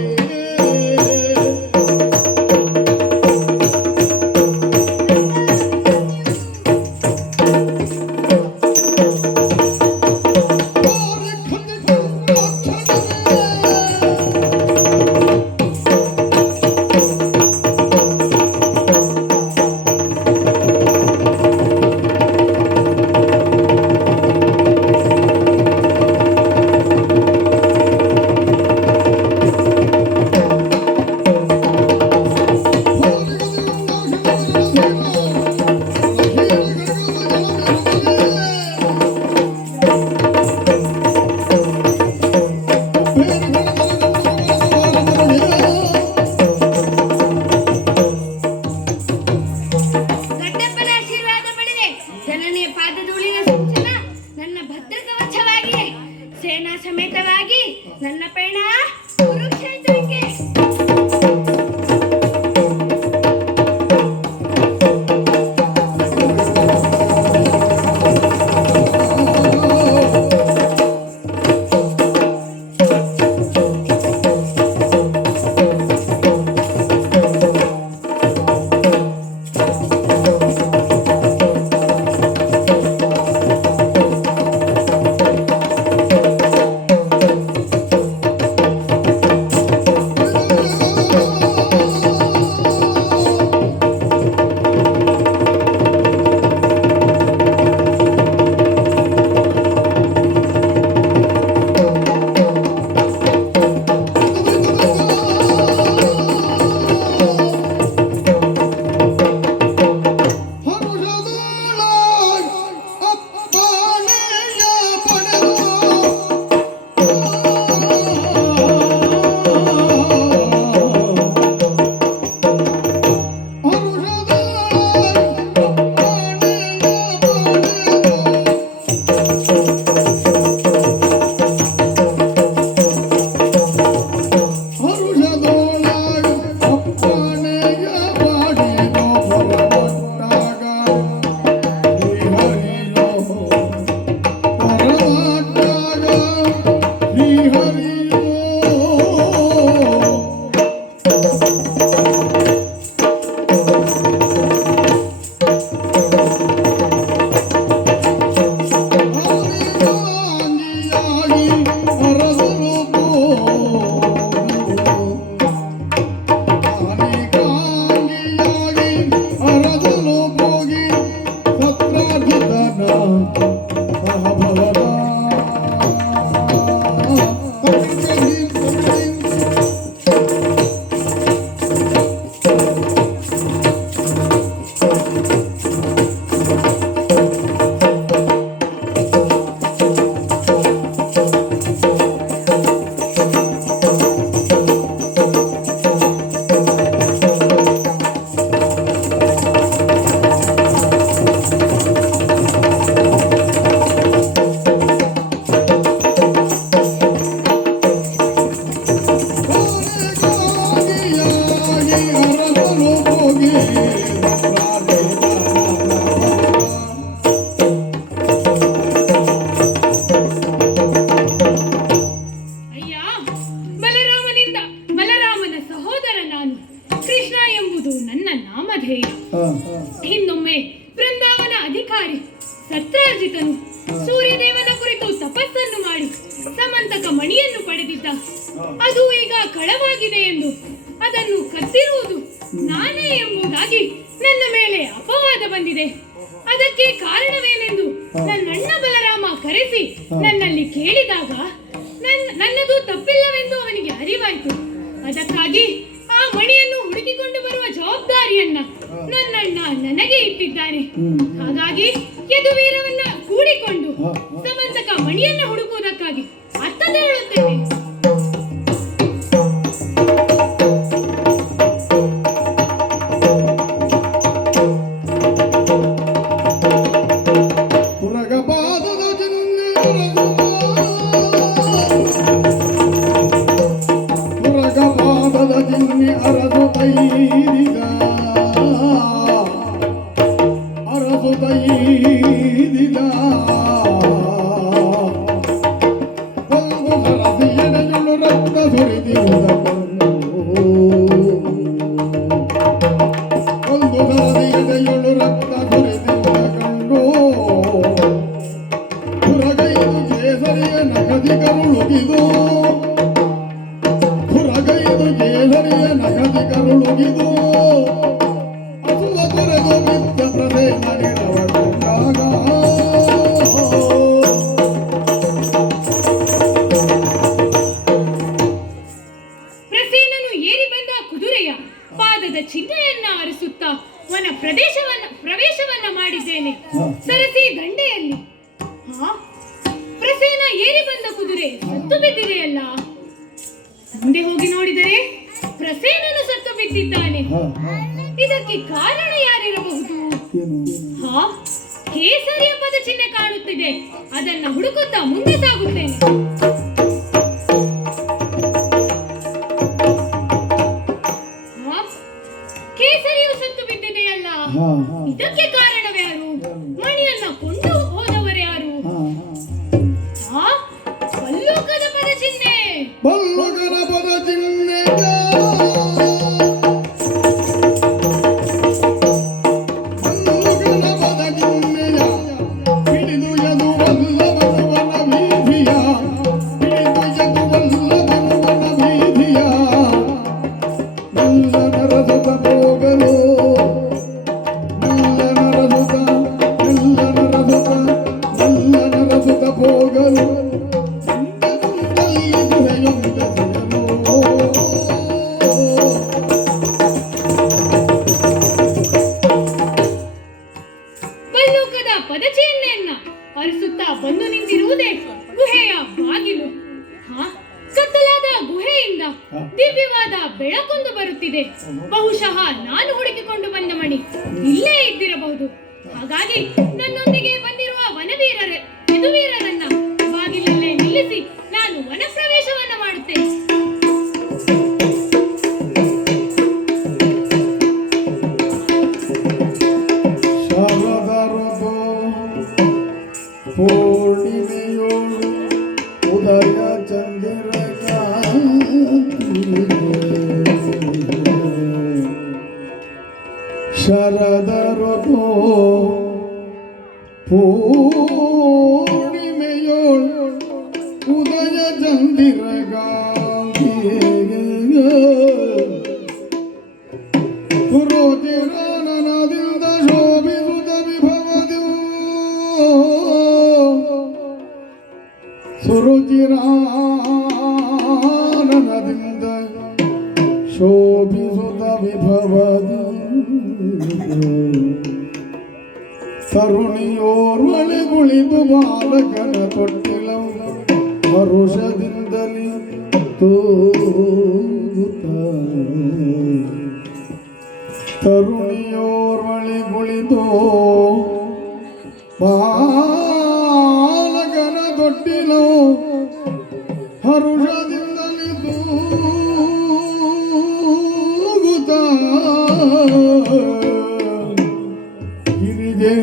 ದೊಡ್ಡಪ್ಪನ ಆಶೀರ್ವಾದ ಪಡೆದೆ. ಜನನಿಯ ಪಾದಧೂಳಿನ ಸೂಚನ ನನ್ನ ಭದ್ರಕವಚವಾಗಿದೆ. ಸೇನಾ ಸಮೇತವಾಗಿ ನನ್ನ ಪಯಣ ಕುರುಕ್ಷೇತ್ರಕ್ಕೆ. ಆ ಅದು ಈಗ ಕಳವಾಗಿದೆ ಎಂದು, ಅದನ್ನು ಕದ್ದಿರುವುದು ನಾನೇ ಎಂಬುದಾಗಿ ನನ್ನ ಮೇಲೆ ಅಪವಾದ ಬಂದಿದೆ. ಅದಕ್ಕೆ ಕಾರಣವೇನೆಂದು ನನ್ನಣ್ಣ ಬಲರಾಮ ಕರೆಸಿ ನನ್ನಲ್ಲಿ ಕೇಳಿದಾಗ ನನ್ನದು ತಪ್ಪಿಲ್ಲವೆಂದು ಅವನಿಗೆ ಅರಿವಾಯಿತು. ಅದಕ್ಕಾಗಿ ಆ ಮಣಿಯನ್ನು ಹುಡುಕಿಕೊಂಡು ಬರುವ ಜವಾಬ್ದಾರಿಯನ್ನ ನನ್ನಣ್ಣ ನನಗೆ ಇಟ್ಟಿದ್ದಾನೆ. ಹಾಗಾಗಿ ಯದುವೀರವನ್ನ ಕೂಡಿಕೊಂಡು ಸಮಂತಕ ಮಣಿಯನ್ನ ಹುಡುಕುವುದಕ್ಕಾಗಿ ಅತ್ತ ತೆರಳುತ್ತೇನೆ. ಪ್ರಸೇನನು ಏರಿ ಬಂದ ಕುದುರೆಯ ಪಾದದ ಚಿಹ್ನೆಯನ್ನ ಆರಿಸುತ್ತಾ ವನ ಪ್ರವೇಶವನ್ನ ಮಾಡಿದ್ದೇನೆ. ಸರಸಿ ದಂಡೆಯಲ್ಲಿ ಪ್ರಸೇನ ಏರಿ ಬಂದ ಕುದುರೆ ಸತ್ತು ಬಿದ್ದಿದೆಯಲ್ಲ. ಮುಂದೆ ಹೋಗಿ ನೋಡಿದರೆ ಪ್ರಸೇನನು ಸತ್ತು ಬಿದ್ದಿದ್ದಾನೆ. ಇದಕ್ಕೆ ಕಾರಣ ಯಾರಿರಬಹುದು? ಕೇಸರಿ ಎಂಬುದ ಚಿಹ್ನೆ ಕಾಣುತ್ತಿದೆ. ಅದನ್ನ ಹುಡುಕುತ್ತಾ ಮುಂದೆ ಸಾಗುತ್ತೇನೆ. ಕೇಸರಿಯು ಸತ್ತು ಬಿದ್ದಿದೆಯಲ್ಲ, ಇದಕ್ಕೆ ಕಾರಣವ್ಯಾರು? ಮಣಿಯನ್ನ ಕೊಂಡು ಹೋದವರ್ಯಾರು? ಪಲ್ಲೋಕದ ಪದ ಚಿಹ್ನೆ. ಬಲ್ಲಗನ ಪದ ಚಿಹ್ನೆ ಪದಚಿಹ್ನೆಯನ್ನ ಅರಿಸುತ್ತಾ ಬಂದು ನಿಂತಿರುವುದೇ ಗುಹೆಯ ಬಾಗಿಲು. ಕತ್ತಲಾದ ಗುಹೆಯಿಂದ ದಿವ್ಯವಾದ ಬೆಳಕೊಂದು ಬರುತ್ತಿದೆ. ಬಹುಶಃ ನಾನು ಹುಡುಕಿಕೊಂಡು ಬಂದ ಮಣಿ ಇಲ್ಲೇ ಇದ್ದಿರಬಹುದು. ಹಾಗಾಗಿ ನನ್ನೊಂದಿಗೆ ಬಂದಿರುವ ಯದುವೀರರನ್ನ ಬಾಗಿಲಲ್ಲೇ ನಿಲ್ಲಿಸಿ ನಾನು ವನ ಪ್ರವೇಶವನ್ನ ಮಾಡುತ್ತೇನೆ. ಪೂರ್ಣಿಮೆಯೋಳು ಉದಯ ಚಂದಿರಗ ಶರದ ಋತು ಪೂರ್ಣಿಮೆಯೋಳು ಉದಯ ಚಂದಿರಗ ಪುರೋತಿರಾನನದಿಂದ ಶೋಭಿಸುತ್ತ ವಿಭವದಿ ಸುರುಚಿರಾನನದಿಂದ ಶೋಭಿಸುತ್ತ ವಿಭವದಿ ತರುಣಿಯೋರ್ವಳೆ ಕುಳಿತು ಬಾಲಕನ ತೊಟ್ಟಿಲವು ಹರುಷದಿಂದಲೇ ತೂಗುತ್ತ ತರುಣಿಯೋರ್ವಳೆ ಕುಳಿತು ಬಾಲಕನ ತೊಟ್ಟಿಲವು ಹರುಷದಿಂದಲೇ ತೂಗುತ್ತ ಗಿರಿಜೆ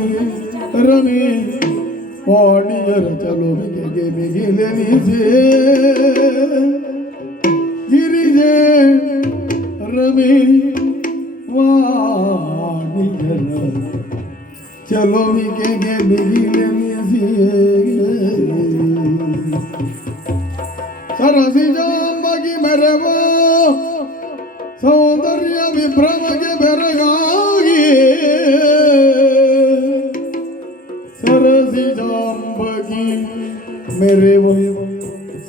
ರಮೆ ವಾಣಿಯರ ಚಲುವಿಗೆ ಬಿಗಿಲೆನಿಸೆ ಗಿರಿಜೆ ರಮೆ ವಾಣಿಯರ ಚಲುವಿಗೆ ಬಿಗಿಲೆನಿಸೆ ಸರಸಿ ಜಾಂಬಗಿ ಮೆರೆವ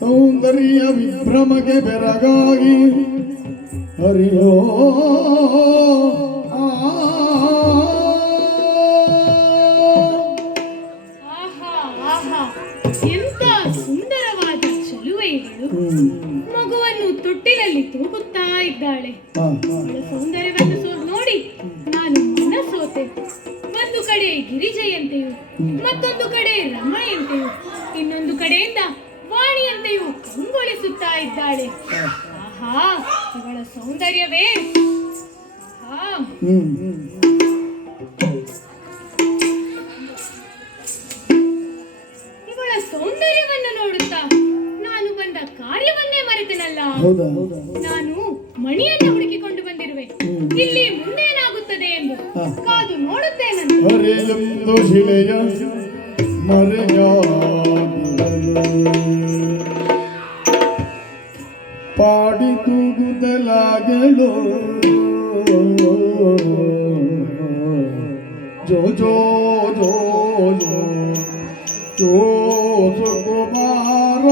ಸೌಂದರ್ಯ ವಿಭ್ರಮಗೆ ಬೆರಗಾಗಿ ಹರಿಯೋ ಆಹಾ ಆಹಾ ಎಂತ ಸುಂದರವಾದ ಚೆಲುವೆಗಳು. ಮಗುವನ್ನು ತೊಟ್ಟಿನಲ್ಲಿ ತೂಗುತ್ತಾ ಇದ್ದಾಳೆ. ಅವಳ ಸೌಂದರ್ಯವನ್ನು ನೋಡಿ ನಾನು ಮನಸೋತೆ. ಒಂದು ಕಡೆ ಗಿರಿಜೆಯಂತೆಯೂ, ಮತ್ತೊಂದು ಕಡೆ ರಮಣೆಯಂತೆಯೂ, ಇನ್ನೊಂದು ಕಡೆಯಿಂದ ವಾಣಿಯಂತೆಯೂ ಕಂಗೊಳಿಸುತ್ತಾ ಇದ್ದಾಳೆ. ಆಹಾ ಇವಳ ಸೌಂದರ್ಯವೇ ಆಹಾ. ಇವಳ ಸೌಂದರ್ಯವನ್ನು ನೋಡುತ್ತಾ ನಾನು ಬಂದ ಕಾರ್ಯವನ್ನೇ ಮರೆತೆನಲ್ಲ. ನಾನು ಮಣಿಯನ್ನು ಹುಡುಕಿಕೊಂಡು ಬಂದಿರುವೆ. ಇಲ್ಲಿ ಮುಂದೇನಾಗುತ್ತದೆ ಎಂದು ಕಾದು ನೋಡುತ್ತೇನಂತೆ. ಹರೆಯೊಂದು ಶಿಲೆಯ ಮರೆಯಾಗಿರಲು ಪಾಡಿ ತೂಗುದಲಾಗಲು ಜೋ ಜೋ ಜೋ ಜೋ ಜೋ ಸುಕುಮಾರ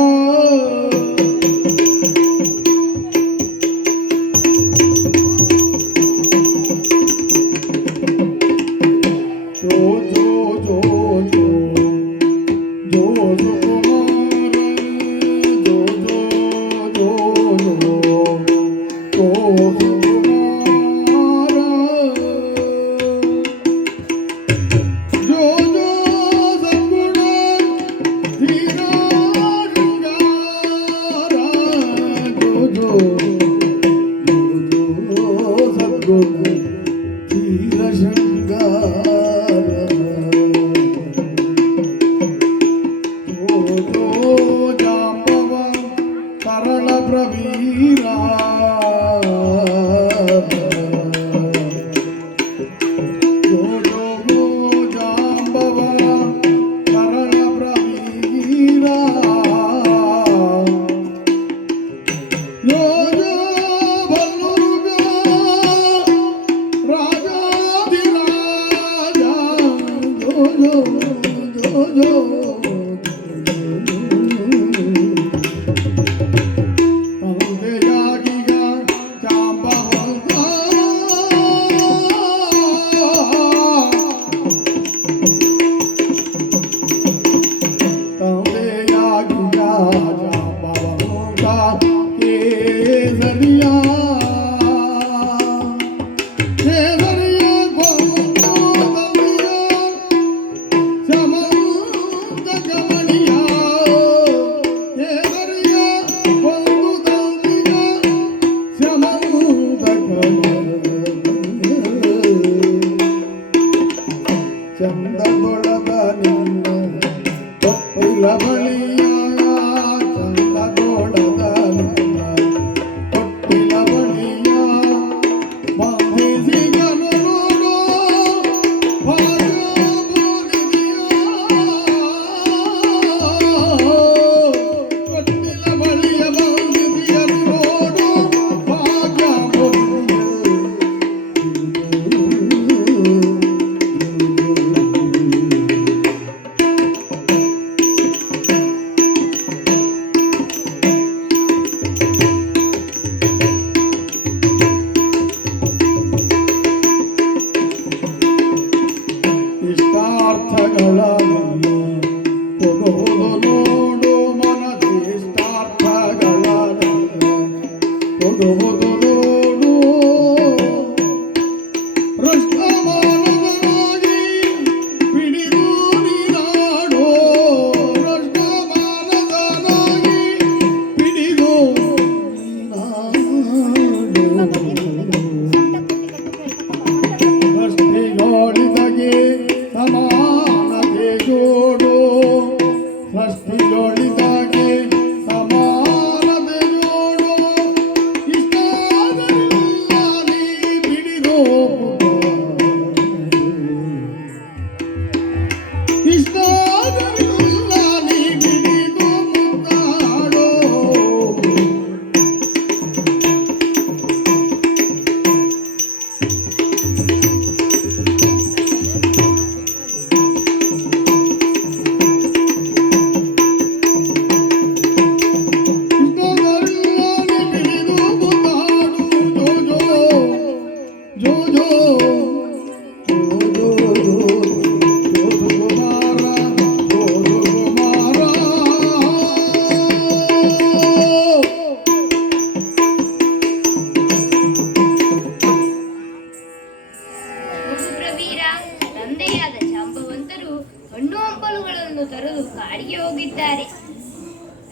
ಹೋಗಿದ್ದಾರೆ.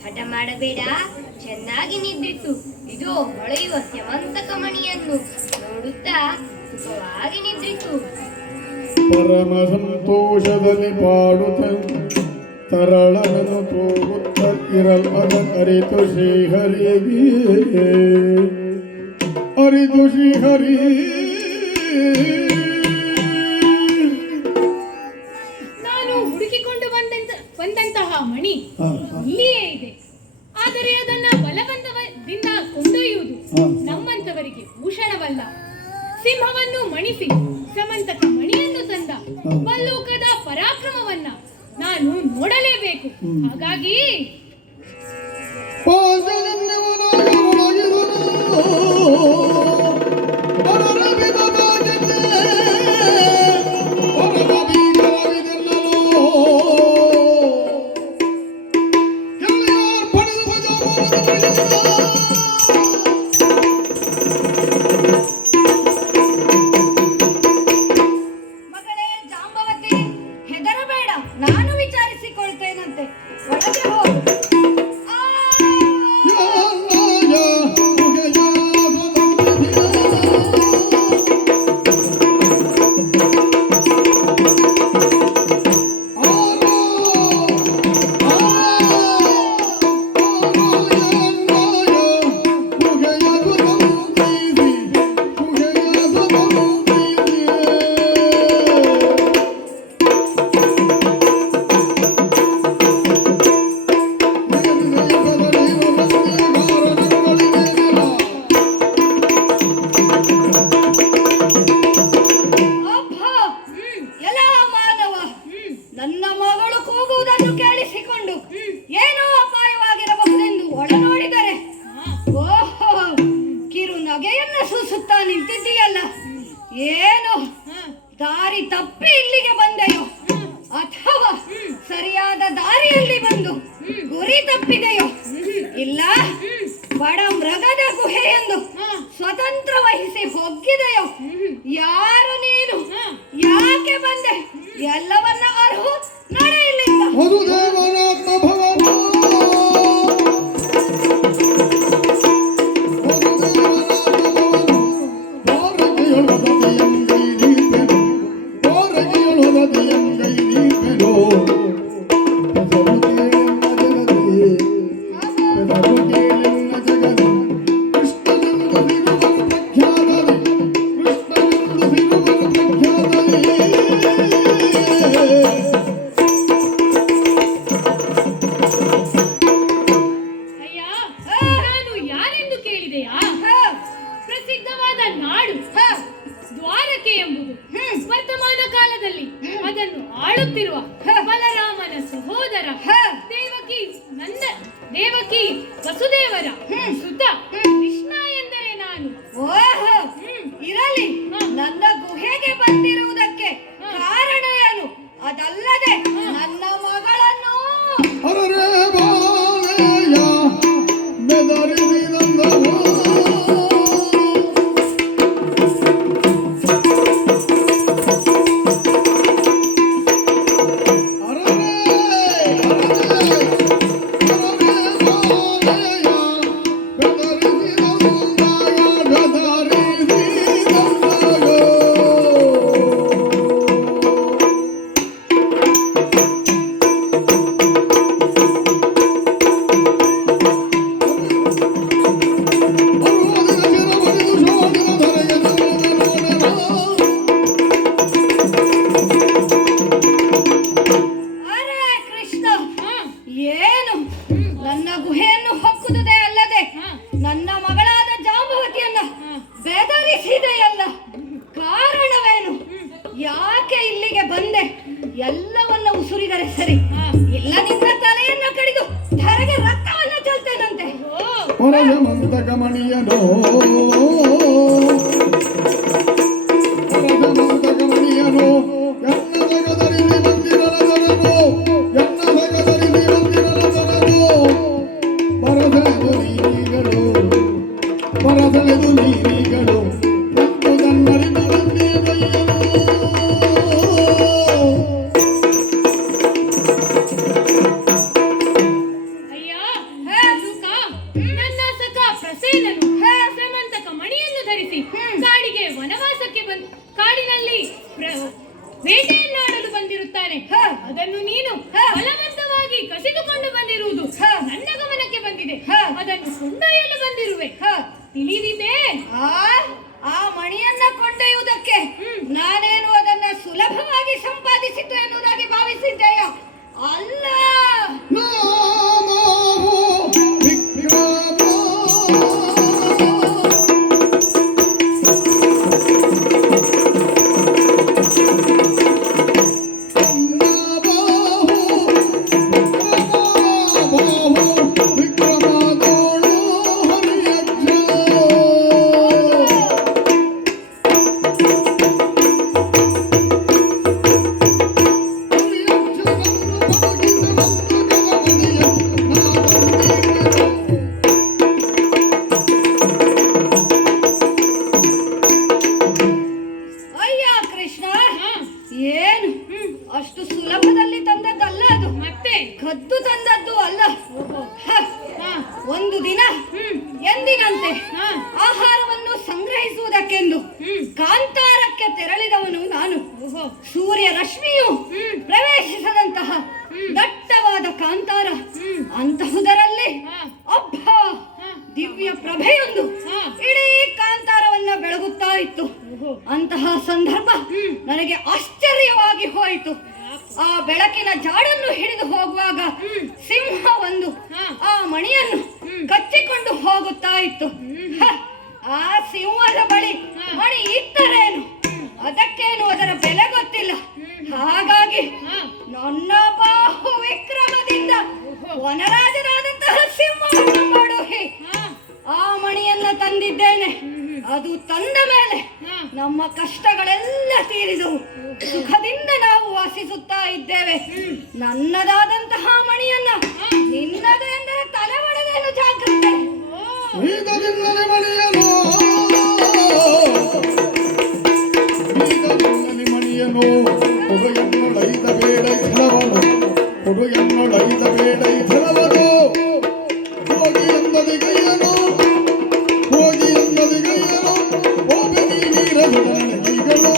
ಹಠ ಮಾಡಬೇಡ, ಚೆನ್ನಾಗಿ ನಿದ್ರಿಸು. ಇದು ಹೊಳೆಯುವ ಸ್ಯಮಂತಕ ಮಣಿಯನ್ನು ನೋಡುತ್ತಾ ಸುಖವಾಗಿ ನಿದ್ರಿಸು. ಪರಮ ಸಂತೋಷದಲ್ಲಿ ಪಾಡುತ್ತ ತರಳನನು ತೂಗುತ್ತ ಇರಲ್ಪದ ಅರಿತು ಶ್ರೀಹರಿಗೆ ಅರಿತು ಶ್ರೀಹರಿ ನಾನು ಹುಡುಕಿಕೊಂಡು ಬಂದಂತಹ ಮಣಿ ಇಲ್ಲಿಯೇ ಇದೆ. ಆದರೆ ಅದನ್ನ ಬಲವಂತದಿಂದ ಕೊಂಡೊಯ್ಯುವುದು ನಮ್ಮಂತವರಿಗೆ ಭೂಷಣವಲ್ಲ. ಸಿಂಹವನ್ನು ಮಣಿಸಿ ಸಮಂತಕ ಮಣಿಯನ್ನು ತಂದ ಮಲ್ಲೋಕದ ಪರಾಕ್ರಮವನ್ನ ನಾನು ನೋಡಲೇಬೇಕು. ಹಾಗಾಗಿ ಏನು ದಾರಿ ತಪ್ಪಿ ಇಲ್ಲಿಗೆ ಬಂದೆಯೋ ಅಥವಾ ಸರಿಯಾದ ದಾರಿಯಲ್ಲಿ ಬಂದು ಗುರಿ ತಪ್ಪಿದೆಯೋ? ಇಲ್ಲ ಬಡ ಮೃಗದ ಗುಹೆ ಎಂದು ಸ್ವತಂತ್ರ ವಹಿಸಿ ಹೋಗಿದೆಯೋ? ಯಾರು ನೀನು? ಯಾಕೆ ಬಂದೆ? ಎಲ್ಲವನ್ನ ಅರ್ಹು ನಡೆಯಲಿಲ್ಲ. ದ್ವಾರಕೆ ಎಂಬುದು ವರ್ತಮಾನ ಕಾಲದಲ್ಲಿ ಅದನ್ನು ಆಳುತ್ತಿರುವ ಬಲರಾಮನ ಸಹೋದರ ದೇವಕಿ ವಸುದೇವರ ಸುತ ಕೃಷ್ಣ ಎಂದರೆ ನಾನು. ಓಹೋ, ಇರಲಿ. ನನ್ನ ಗುಹೆಗೆ ಬಂದಿರುವುದಕ್ಕೆ ಕಾರಣ ಏನು? ಅದಲ್ಲದೆ ನನ್ನ ಮಗಳನ್ನು ಯಾಕೆ ಇಲ್ಲಿಗೆ ಬಂದೆ? ಎಲ್ಲವನ್ನ ಉಸುರಿದರೆ ಸರಿ, ಇಲ್ಲ ನಿನ್ನ ತಲೆಯನ್ನು ಕಡಿದು ಧರೆಗೆ ರಕ್ತವನ್ನು ಚೆಲ್ತೇನಂತೆ. ಮಣಿಯನೋ ಬರದಲೆದು ನೀರಿಗಳು ತಿಳಿದಿದೆ. ಆ ಮಣಿಯನ್ನ ಕೊಂಡೊಯ್ಯುವುದಕ್ಕೆ ನಾನೇನು ಅದನ್ನ ಸುಲಭವಾಗಿ ಸಂಪಾದಿಸಿತು ಎನ್ನುವುದಾಗಿ ಭಾವಿಸಿದ್ದೆಯ? ಅಲ್ಲ. ನಾಮೋ ವಿಕ್ರಮೋ ಅಯ್ಯ ಕೃಷ್ಣ, ಏನು ಅಷ್ಟು ಸುಲಭದಲ್ಲಿ ತಂದದ್ದಲ್ಲ ಅದು, ಮತ್ತೆ ಕದ್ದು ತಂದದ್ದು ಅಲ್ಲ. ಹ, ಒಂದು ದಿನ ಎಂದಿನಂತೆ ಆಹಾರವನ್ನು ಸಂಗ್ರಹಿಸುವುದಕ್ಕೆಂದು ಕಾಂತಾರಕ್ಕೆ ತೆರಳಿದವನು ನಾನು. ಸೂರ್ಯ ರಶ್ಮಿಯು ಪ್ರವೇಶಿಸದಂತಹ ದಟ್ಟವಾದ ಕಾಂತಾರ, ಅಂತಹುದರಲ್ಲಿ ಅಬ್ಬ ದಿವ್ಯ ಪ್ರಭೆಯೊಂದು ಇಡೀ ಕಾಂತಾರವನ್ನ ಬೆಳಗುತ್ತಾ ಇತ್ತು. ಅಂತಹ ಸಂದರ್ಭ ನನಗೆ ಆಶ್ಚರ್ಯವಾಗಿ ಹೋಯಿತು. ಆ ಬೆಳಕಿನ ಜಾಡನ್ನು ಹಿಡಿದು ಹೋಗುವಾಗ ಸಿಂಹ ಒಂದು ಆ ಮಣಿಯನ್ನು ಕಚ್ಚಿಕೊಂಡು ಹೋಗುತ್ತಾ ಇತ್ತು. ಆ ಸಿಂಹದ ಬಳಿ ಮಣಿ ಇತ್ತರೇನು, ಅದಕ್ಕೇನು ಅದರ ಬೆಲೆ ಗೊತ್ತಿಲ್ಲ. ಹಾಗಾಗಿ ನನ್ನ ಬಾಹು ವಿಕ್ರಮದಿಂದ ವನರಾಜನಾದಂತಹ ಸಿಂಹವನ್ನು ಮಾಡೋಹಿ ಆ ಮಣಿಯನ್ನ ತಂದಿದ್ದೇನೆ. ಅದು ತಂದ ಮೇಲೆ ನಮ್ಮ ಕಷ್ಟಗಳೆಲ್ಲ ತೀರಿದವು, ಸುಖದಿಂದ ನಾವು ವಾಸಿಸುತ್ತಾ ಇದ್ದೇವೆ. ನನ್ನದಾದಂತಹ ಮಣಿಯನ್ನ ನಿನ್ನದೇ ಎಂದರೆ ತಲೆ ಒಡೆದೇನು ಜಾಗ್ರತೆ. ಈಗದಿಂದಲೇ ಮಣಿಯನು, ಈಗದಿಂದಲೇ ಮಣಿಯನು, ಕೊಡುಗೆನ್ನೊಳೈದ ಬೇಡ ಧನವನು, ಕೊಡುಗೆನ್ನೊಳೈದ ಬೇಡ ಧನವನು, ಹೋಗಿ ಎಂದದಿ ಗೈಯನು, ಹೋಗಿ ಎಂದದಿ ಗೈಯನು, ಹೋಗಿ ನೀರಜನೀಗನು.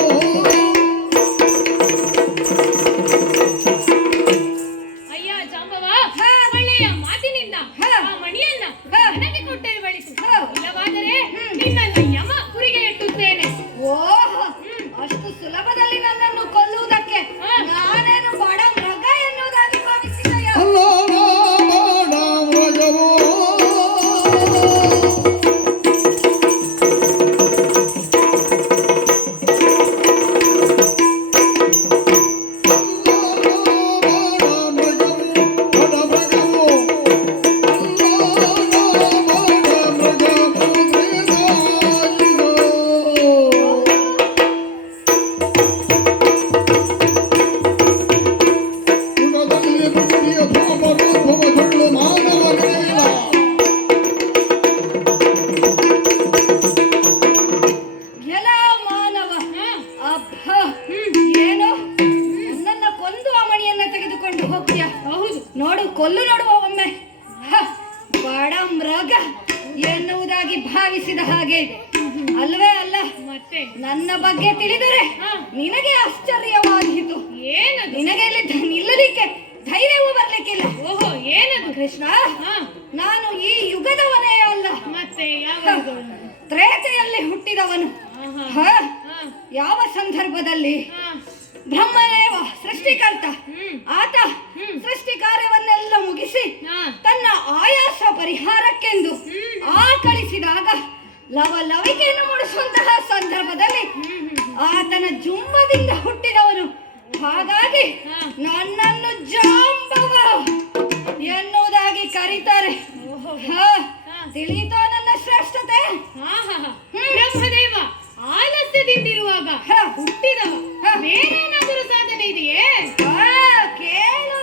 ಅಯ್ಯ ಜಾಂಬವ, ಒಳ್ಳೆಯ ಮಾತಿನಿಂದ ಆ ಮಣಿಯನ್ನ ನನಗೆ ಕೊಟ್ಟರೆ ಬಳಿಸು. ಇಲ್ಲವಾದರೆ ನಿನ್ನನ್ನು ಯಮ ಕುರಿಗೆ ಇಟ್ಟುತ್ತೇನೆ. ಓಹ್, ಅಷ್ಟು ಸುಲಭದಲ್ಲಿ ನನ್ನನ್ನು ಕೊಲ್ಲುವುದಕ್ಕೆ ನಾನೇನು ಬಡ ಮೃಗ ಎನ್ನುವುದಾಗಿ ಭಾವಿಸಿದೆಯ? ಅಲ್ಲ ಮಾಡ ಮೃಗವೋ, ಎಲ ಮಾನವ, ಅಬ್ಬ, ಏನು ನನ್ನನ್ನ ಕೊಂದು ಆ ಮಣಿಯನ್ನ ತೆಗೆದುಕೊಂಡು ಹೋಗ್ತೀಯ? ಹೌದು, ನೋಡು, ಕೊಲ್ಲು ನೋಡುವ ಒಮ್ಮೆ. ಹ, ಬಡ ಮೃಗ ಎನ್ನುವುದಾಗಿ ಭಾವಿಸಿದ ಹಾಗೆ ಇದೆ, ಅಲ್ವೇ ಅಲ್ಲ? ಮತ್ತೆ ನನ್ನ ಬಗ್ಗೆ ತಿಳಿದರೆ ನಿನಗೆ ಆಶ್ಚರ್ಯವಾದೀತು. ಏನದು? ನಿನಗೆ ಇಲ್ಲಿ ನಿಲ್ಲಲಿಕ್ಕೆ ಧೈರ್ಯವೂ ಬರ್ಲಿಕ್ಕಿಲ್ಲ. ಓಹೋ, ಏನದು ಕೃಷ್ಣ, ನಾನು ಈ ಯುಗದವನೇ ಅಲ್ಲ, ಮತ್ತೆ ಯಾವ ತ್ರೇತೆಯಲ್ಲಿ ಹುಟ್ಟಿದವನು. ಹ, ಯಾವ ಸಂದರ್ಭದಲ್ಲಿ ಬ್ರಹ್ಮದೇವ ಸೃಷ್ಟಿಕರ್ತ, ಆತ ಸೃಷ್ಟಿ ಕಾರ್ಯವನ್ನೆಲ್ಲ ಮುಗಿಸಿ ತನ್ನ ಆಯಾಸ ಪರಿಹಾರಕ್ಕೆಂದು ಆಕಳಿಸಿದಾಗ ಲವಲವಿಕೆಯನ್ನು ಮೂಡಿಸುವಂತಹ ಸಂದರ್ಭದಲ್ಲಿ ಆತನ ಜುಂಬದಿಂದ ಹುಟ್ಟಿದವನು. ಹಾಗಾಗಿ ನನ್ನನ್ನು ಜಾಂಬವ ಎನ್ನುವುದಾಗಿ ಕರೀತಾರೆ. ತಿಳಿತೋ ನನ್ನ ಶ್ರೇಷ್ಠತೆ? ಬ್ರಹ್ಮದೇವ ಆಲಸ್ಯದಿಂದಿರುವಾಗ ಹುಟ್ಟಿದವ, ಬೇರೇನಾದರೂ ಸಾಧನೆ ಇದೆಯೇ? ಕೇಳು.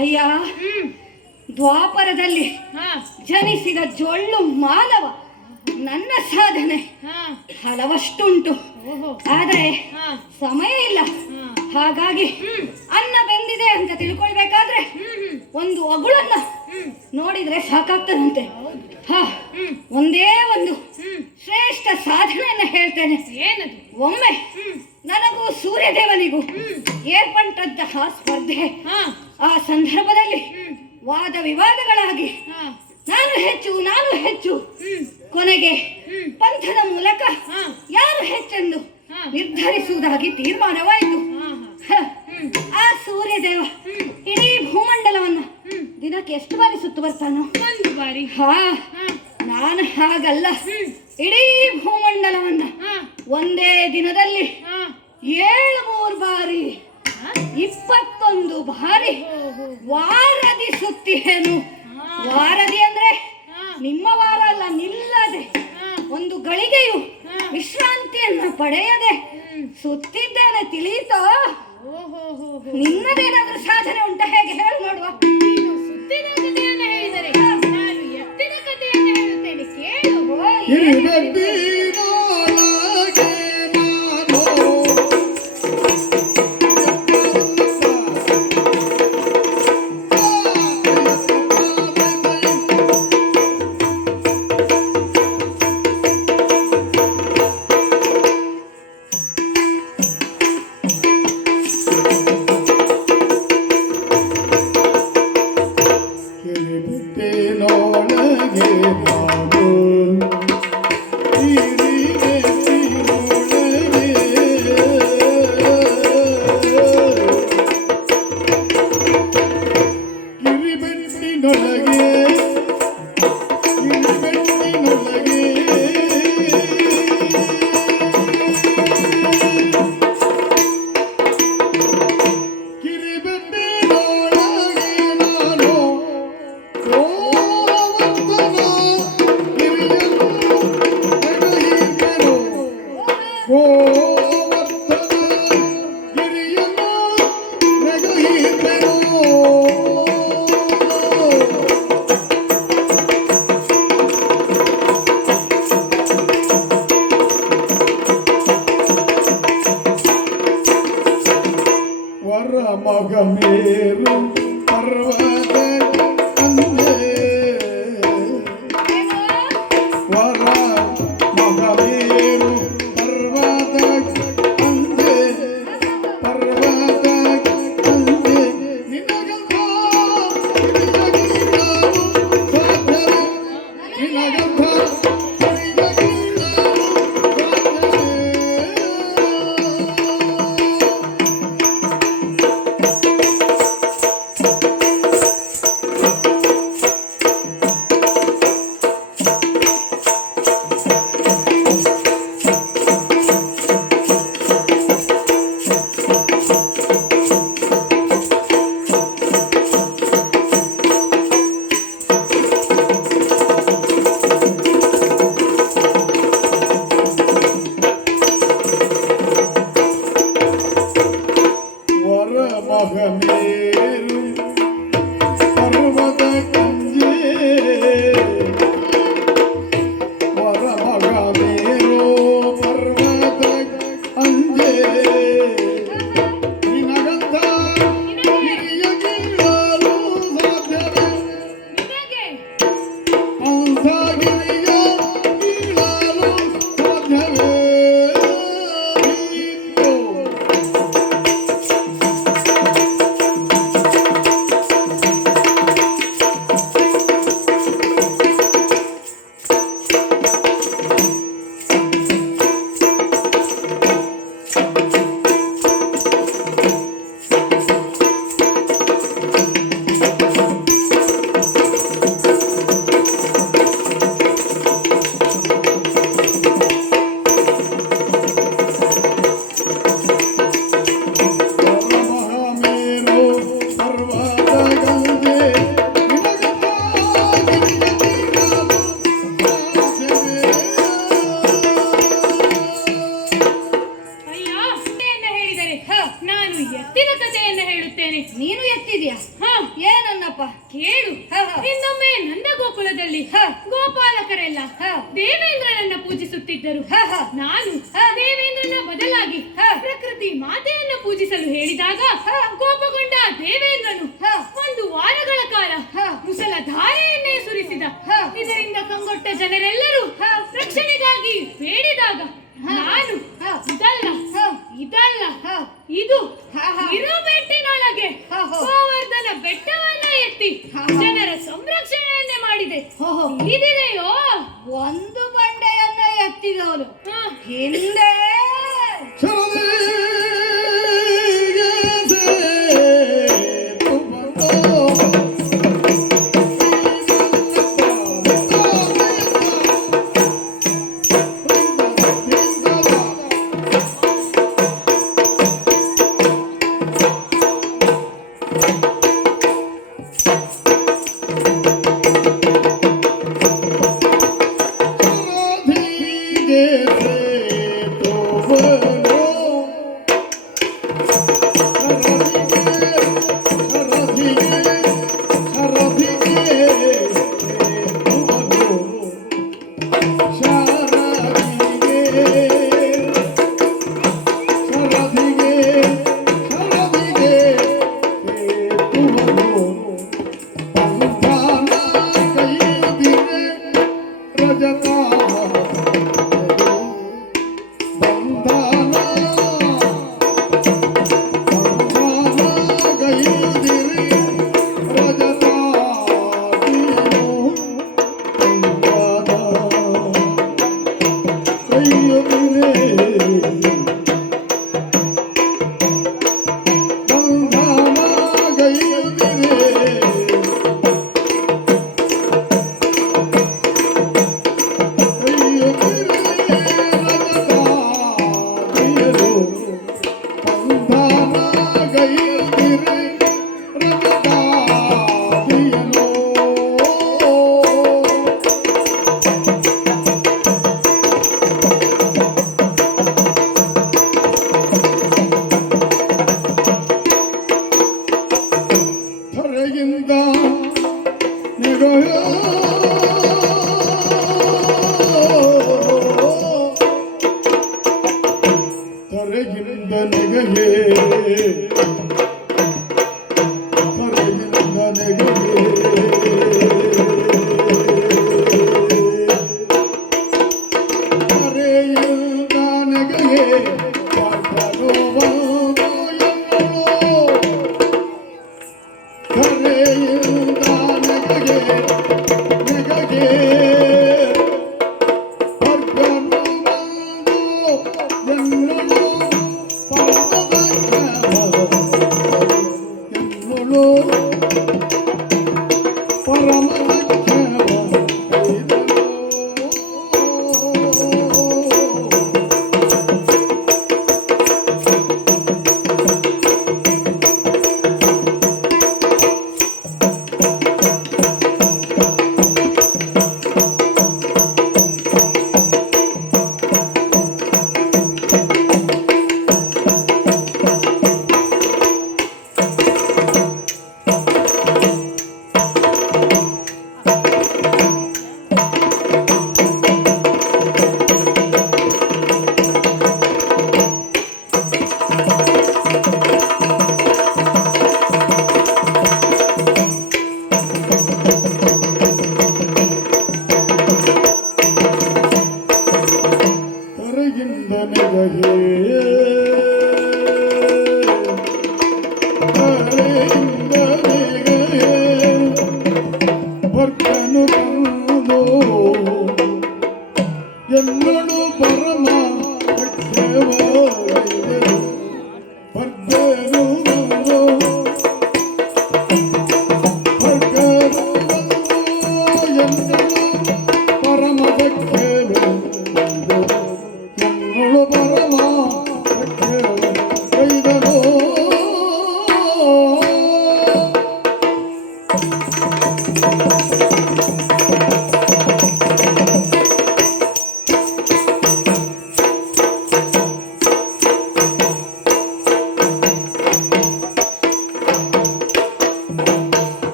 ಅಯ್ಯ, ದ್ವಾಪರದಲ್ಲಿ ಹಾ ಜನಿಸಿದ ಜೊಳ್ಳು ಮಾನವ ನನ್ನ ಸಾಧನೆ ಹಾ ಹಲವಷ್ಟುಂಟು. ಓಹೋ ಆದರೆ ಹಾ ಸಮಯ ಇಲ್ಲ. ಹಾ ಹಾಗಾಗಿ ಅನ್ನ ಬೆಂದಿದೆ ಅಂತ ತಿಳ್ಕೊಳ್ಬೇಕಾದ್ರೆ ಒಂದು ಅಗುಳನ್ನ ನೋಡಿದ್ರೆ ಸಾಕಾಗ್ತದಂತೆ. ಹಾ, ಒಂದೇ ಒಂದು ಶ್ರೇಷ್ಠ ಸಾಧನೆಯನ್ನ ಹೇಳ್ತೇನೆ. ಏನದು? ಒಮ್ಮೆ ನನಗೂ ಸೂರ್ಯದೇವನಿಗೂ ಏರ್ಪಟ್ಟಂತಹ ಸ್ಪರ್ಧೆ. ಹಾ ಆ ಸಂದರ್ಭದಲ್ಲಿ ವಾದ ವಿವಾದಗಳಾಗಿ ಹಾ ನಾನು ಹೆಚ್ಚು ಕೊನೆಗೆ ಪಂಥದ ಮೂಲಕ ಹಾ. ಯಾರು ಹೆಚ್ಚೆಂದು ಹಾ. ನಿರ್ಧರಿಸುವುದಾಗಿ ತೀರ್ಮಾನವಾಯಿತು. ಹಾ ಹ. ಆ ಸೂರ್ಯದೇವ ಇಡೀ ಭೂಮಂಡಲವನ್ನು ದಿನಕ್ಕೆ ಎಷ್ಟು ಬಾರಿ ಸುತ್ತು ಬರ್ತಾನೋ? ಒಂದು ಬಾರಿ. ಹಾ, ಹಾ ನಾನು ಹಾಗಲ್ಲ. ಇಡೀ ಭೂಮಂಡಲವನ್ನ ಹಾ ಒಂದೇ ದಿನದಲ್ಲಿ ಹಾ 7 ಬಾರಿ 21 ಬಾರಿ ವಾರದಿ ಸುತ್ತಿಹೇನು. ವಾರದಿ ಅಂದ್ರೆ ನಿಮ್ಮ ವಾರ ಅಲ್ಲ, ನಿಲ್ಲದೆ ಒಂದು ಗಳಿಗೆಯು ವಿಶ್ರಾಂತಿಯನ್ನು ಪಡೆಯದೆ ಸುತ್ತಿದ್ದೇನೆ, ತಿಳಿಯಿತೋ? ನಿನ್ನದೇನಾದ್ರೂ ಸಾಧನೆ ಉಂಟ? ಹೇಗೆ ಹೇಳು ನೋಡುವ. ನೀನು ಸುತ್ತಿನ ಕಥೆಯನ್ನು ಹೇಳಿದರೆ ನಾನು ಎತ್ತಿನ ಕಥೆಯನ್ನು ಹೇಳುತ್ತೇನೆ, ಕೇಳು. ಮಗಮೇರು ಪರ್ವತ ಅಂದೆ ವರ ಮಗಮೇರು ಪರ್ವತ ಅಂದೆ ಪರ್ವತ ಅಂದೆ ನಿನಗಂತ ಪೂಜಿಸುತ್ತಿದ್ದರು. ಹ, ಹ. ನಾನು ದೇವೇಂದ್ರನ ಬದಲಾಗಿ ಪ್ರಕೃತಿ ಮಾತೆಯನ್ನು ಪೂಜಿಸಲು ಹೇಳಿದಾಗ ಕೋಪಗೊಂಡ ದೇವೇಂದ್ರನು ಒಂದು ವಾರಗಳ ಕಾಲ ಮುಸಲ ಧಾರೆಯನ್ನೇ ಸುರಿಸಿದ. ಇದರಿಂದ ಕಂಗೊಟ್ಟ ಜನರೆಲ್ಲರೂ ರಕ್ಷಣೆಗಾಗಿ ಬೇಡಿದಾಗ ನಾನು ಇದಲ್ಲ ಇದು ಇರೋ ಬೆಟ್ಟಿನೊಳಗೆ ಗೋವರ್ಧನ ಬೆಟ್ಟವನ್ನ ಎತ್ತಿ ಜನರ ಸಂರಕ್ಷಣೆಯನ್ನೇ ಮಾಡಿದೆ. ಇದಿದೆಯೋ ಒಂದು ಬಂಡೆಯನ್ನ ಎತ್ತಿದವನು ಹಿಂದೆ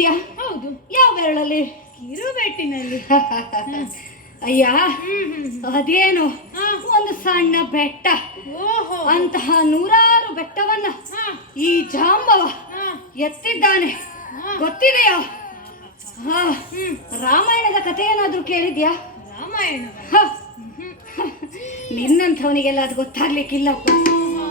ಇದೆಯಾ? ಹೌದು, ಯಾವ ಬೆರಳಲ್ಲಿ? ಕಿರುಬೆಟ್ಟಿನಲ್ಲಿ. ಅಯ್ಯ, ಹ್ಮ್. ಅದೇನು ಹಾ. ಒಂದು ಸಣ್ಣ ಬೆಟ್ಟ. ಓಹೋ. ಅಂತಹ ನೂರಾರು ಬೆಟ್ಟವನ್ನ ಹಾ. ಈ ಜಾಂಬವ ಹಾ. ಎತ್ತಿದ್ದಾನೆ. ಹಾ. ಗೊತ್ತಿದೆಯಾ? ಹಾ, ಹ್ಮ್. ರಾಮಾಯಣದ ಕಥೆ ಏನಾದ್ರೂ ಕೇಳಿದ್ಯಾ? ರಾಮಾಯಣ. ಹ. ನಿನ್ನಂಥವನಿಗೆಲ್ಲ ಅದು ಗೊತ್ತಾಗ್ಲಿಕ್ಕಿಲ್ಲಪ್ಪ.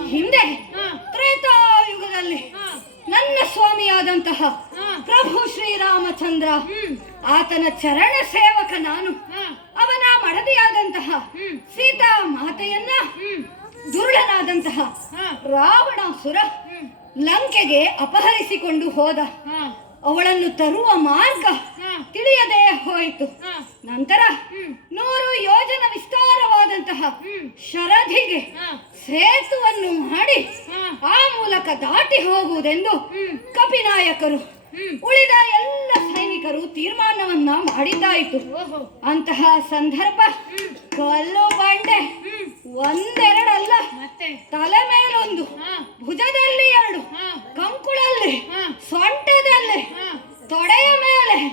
ಹಿಂದೆ ಹಾ. ತ್ರೇತಾಯುಗದಲ್ಲಿ ಹಾ. ನನ್ನ ಸ್ವಾಮಿಯಾದಂತಹ ಹಾ. ಪ್ರಭು ಶ್ರೀರಾಮಚಂದ್ರ, ಹ್ಮ್. ಆತನ ಚರಣ ಸೇವಕ ನಾನು, ಹಾ. ಅವನ ಮಡದಿಯಾದಂತಹ ಹ್ಮ್. ಸೀತಾ ಮಾತೆಯನ್ನ ಹ್ಮ್. ದುರುಳನಾದಂತಹ ಹಾ. ರಾವಣಾಸುರ ಹ್ಮ್. ಲಂಕೆಗೆ ಅಪಹರಿಸಿಕೊಂಡು ಹೋದ. ಹಾ. ಅವಳನ್ನು ತರುವ ಮಾರ್ಗ ಹಾ. ತಿಳಿಯದೆ ಹೋಯಿತು. ಹಾ. ನಂತರ ಹ್ಮ್. 100 ಯೋಜನ ವಿಸ್ತಾರವಾದಂತಹ ಹ್ಮ್. ಶರಧಿಗೆ ಹಾ. ಸೇತುವನ್ನು ಮಾಡಿ ಹಾ. ಆ ಮೂಲಕ ದಾಟಿ ಹೋಗುವುದೆಂದು ಹ್ಮ್. ಕಪಿನಾಯಕರು ಹ್ಮ್. ಉಳಿದ ಎಲ್ಲ ಸೈನಿಕರು ತೀರ್ಮಾನವನ್ನ ಮಾಡಿದ್ದಾಯಿತು. ಓಹೋ. ಅಂತಹ ಸಂದರ್ಭ ಹ್ಮ್. ಕಲ್ಲು ಬಂಡೆ ಹ್ಮ್. ಒಂದೆರಡಲ್ಲ, ಮತ್ತೆ. ತಲೆ ಮೇಲೊಂದು, ಹಾ. ಭುಜದಲ್ಲಿ 2, ಹಾ. ಕಂಕುಳಲ್ಲಿ, ಹಾ. ಸೊಂಟದಲ್ಲಿ, ಹಾ. ತೊಡೆಯ ಮೇಲೆ,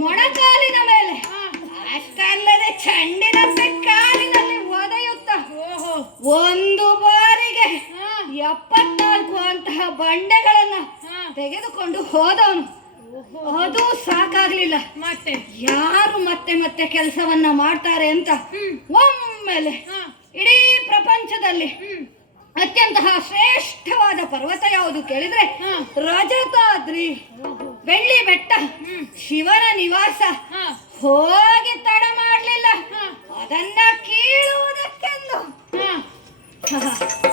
ಮೊಣಕಾಲಿನ ಮೇಲೆ, ಹಾ. ಅಷ್ಟಲ್ಲದೆ ಚಂಡಿನಂತೆ ಕಾಲಿನಲ್ಲಿ ಒದೆಯುತ್ತ ಓಹೋ. ಒಂದು ಬಾರಿಗೆ ಹಾ. 74 ಅಂತಹ ಬಂಡೆಗಳನ್ನ ಹಾ. ತೆಗೆದುಕೊಂಡು ಹೋದವನು. ಓಹೋ. ಅದು ಸಾಕಾಗ್ಲಿಲ್ಲ. ಮತ್ತೆ. ಯಾರು ಮತ್ತೆ ಮತ್ತೆ ಕೆಲಸವನ್ನ ಮಾಡ್ತಾರೆ ಅಂತ ಹ್ಮ್. ಒಮ್ಮೆಲೆ ಹಾ. ಇಡೀ ಪ್ರಪಂಚದಲ್ಲಿ ಹ್ಮ್. ಅತ್ಯಂತಹ ಶ್ರೇಷ್ಠವಾದ ಪರ್ವತ ಯಾವುದು ಕೇಳಿದ್ರೆ ಹಾ. ರಜತಾದ್ರಿ, ಓಹೋ. ಬೆಳ್ಳಿ ಬೆಟ್ಟ, ಹ್ಮ್. ಶಿವನ ನಿವಾಸ. ಹಾ. ಹೋಗಿ ತಡ ಮಾಡ್ಲಿಲ್ಲ, ಹಾ. ಅದನ್ನ ಕೀಳುವುದಕ್ಕೆಂದು ಹಾ.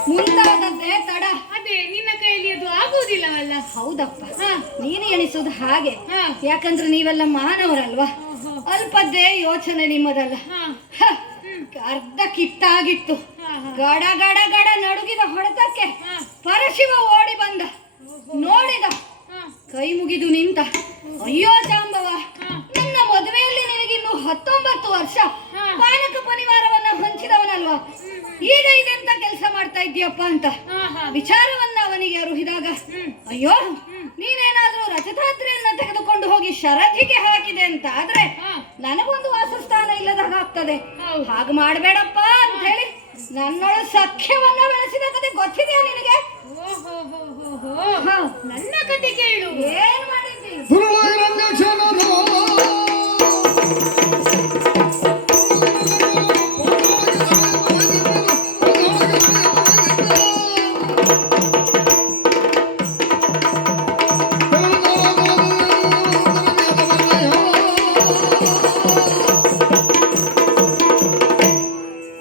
ಮುಂದಾದದ್ದೇ ತಡ. ಅದೇ ನಿನ್ನ ಕೈಯಲ್ಲಿ ಅದು ಆಗುವುದಿಲ್ಲವಲ್ಲ. ಹೌದಪ್ಪ, ಹಾ. ನೀನು ಎಣಿಸುವುದು ಹಾಗೆ. ಹಾ. ಯಾಕಂದ್ರೆ ನೀವೆಲ್ಲ ಮಾನವರಲ್ವಾ, ಓಹೋ. ಅಲ್ಪದ್ದೇ ಯೋಚನೆ ನಿಮ್ಮದಲ್ಲ. ಹಾ. ಹ, ಅರ್ಧ ಕಿತ್ತಾಗಿತ್ತು. ಹಾ. ಹಾ. ಗಡ ಗಡ ಗಡ ನಡುಗಿದ ಹೊಡೆತಕ್ಕೆ ಹಾ. ಪರಶಿವ ಓಡಿ ಬಂದ. ನೋಡಿದ, ಹಾ. ಕೈ ಮುಗಿದು ನಿಂತ. ಅಯ್ಯೋ ಜಾಂಬವ, ಹಾ. ನನ್ನ ಮದುವೆಯಲ್ಲಿ ನಿನಗಿನ್ನು 19 ವರ್ಷ ಹಾ. ಪಾನಕ ಪರಿವಾರವನ್ನ ಹಂಚಿದವನಲ್ವಾ, ಈಗ ಇದೆಂತ ಕೆಲಸ ಮಾಡ್ತಾ ಇದ್ದೀಯಪ್ಪ ಅಂತ ಹಾ. ಹಾ. ವಿಚಾರವನ್ನ ಅವನಿಗೆ ಅರುಹಿದಾಗ, ಹ್ಮ್. ಅಯ್ಯೋ, ನೀನೇನಾದ್ರೂ ರಜತಾದ್ರಿಯನ್ನ ತೆಗೆದುಕೊಂಡು ಹೋಗಿ ಶರಧಿಗೆ ಹಾಕಿದೆ ಅಂತ ಆದ್ರೆ ಹಾ. ನನಗೊಂದು ವಾಸಸ್ಥಾನ ಇಲ್ಲದಾಗ ಆಗ್ತದೆ. ಹೌದು. ಹಾಗೆ ಮಾಡಬೇಡಪ್ಪ ಅಂತ ಹೇಳಿ ನನ್ನೊಳು ಸಖ್ಯವನ್ನ ಬೆಳೆಸಿದ ಕತೆ ಗೊತ್ತಿದೆಯಾ ನಿನಗೆ? ಓಹೋ. ಹಾ. ನನ್ನ ಕತೆ ಕೇಳು. ಏನ್ ಮಾಡಿದ್ದಿ? ದುರುಳಗಿರಣ್ಯಕ್ಷಣದ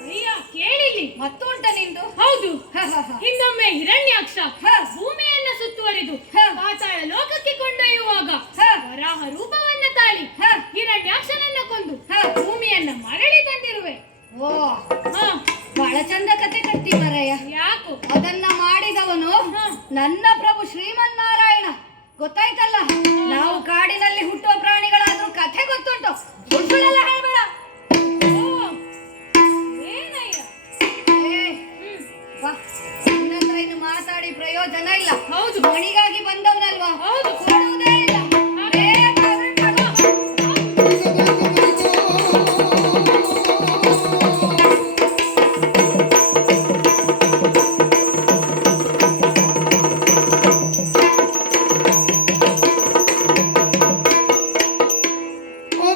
ಅಯ್ಯ, ಕೇಳಿಲಿ. ಮತ್ತುಂಟ ನಿಂದು? ಹೌದು. ಹ, ಹ, ಹ. ಹಿಂದೊಮ್ಮೆ ಹಿರಣ್ಯಾಕ್ಷ ಹಾ. ಭೂಮಿಯನ್ನ ಸುತ್ತುವರಿದು ಹಾ. ಪಾತಾಳ ಲೋಕಕ್ಕೆ ಕೊಂಡೊಯ್ಯುವಾಗ ಹಾ. ವರಾಹ ರೂಪವನ್ನ ತಾಳಿ ಹಾ. ಹಿರಣ್ಯಾಕ್ಷನನ್ನ ಕೊಂದು ಹಾ. ಭೂಮಿಯನ್ನ ಮರಳಿ ತಂದಿರುವೆ. ಓ, ಹಾ. ಬಹಳ ಚಂದ ಕತೆ ಕಟ್ಟಿ ಮರಯ್ಯ. ಯಾಕೋ? ಅದನ್ನ ಮಾಡಿದವನು ಹಾ. ನನ್ನ ಪ್ರಭು ಶ್ರೀಮನ್ನಾರಾಯಣ. ಗೊತ್ತಾಯ್ತಲ್ಲ, ನಾವು ಕಾಡಿನಲ್ಲಿ ಹುಟ್ಟುವ ಪ್ರಾಣಿಗಳಾದ್ರೂ ಕಥೆ ಗೊತ್ತುಂಟು. ಸುಳ್ಳೆಲ್ಲ ಹೇಳ್ಬೇಡ. ಓ, ಏನಯ್ಯ? ಏ, ಹ್ಮ್. ವಾ, ನಿನ್ನ ಹತ್ರ ಇನ್ನು ಮಾತಾಡಿ ಪ್ರಯೋಜನ ಇಲ್ಲ. ಹೌದು. ಮಣಿಗಾಗಿ ಬಂದವನಲ್ವಾ, ಹೌದು. ಕೊಡುವುದೇ ಇಲ್ಲ. ಬೇಕಾದ್ರೆ ಕೊಡು.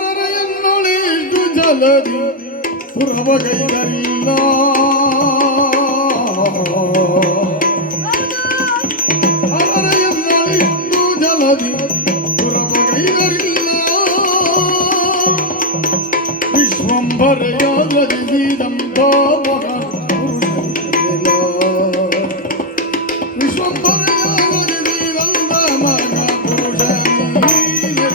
ಅರರೆಯನ್ನೊಳಿದು ಜಲದಿ ಪುರವಗೈದರಿಲ್ಲ. ಅರರೆಯನ್ನೊಳಿದು ಜಲದಿ ಪುರವಗೈದರಿಲ್ಲ. ವಿಶ್ವಂಭರೆಯಾಗದಿದಂತ ಮಗ ಪುರುಷನಿಲ್ಲ. ವಿಶ್ವಂಭರೆಯಾಗದಿದಂತ ಮಗ ಪುರುಷನಿಲ್ಲ.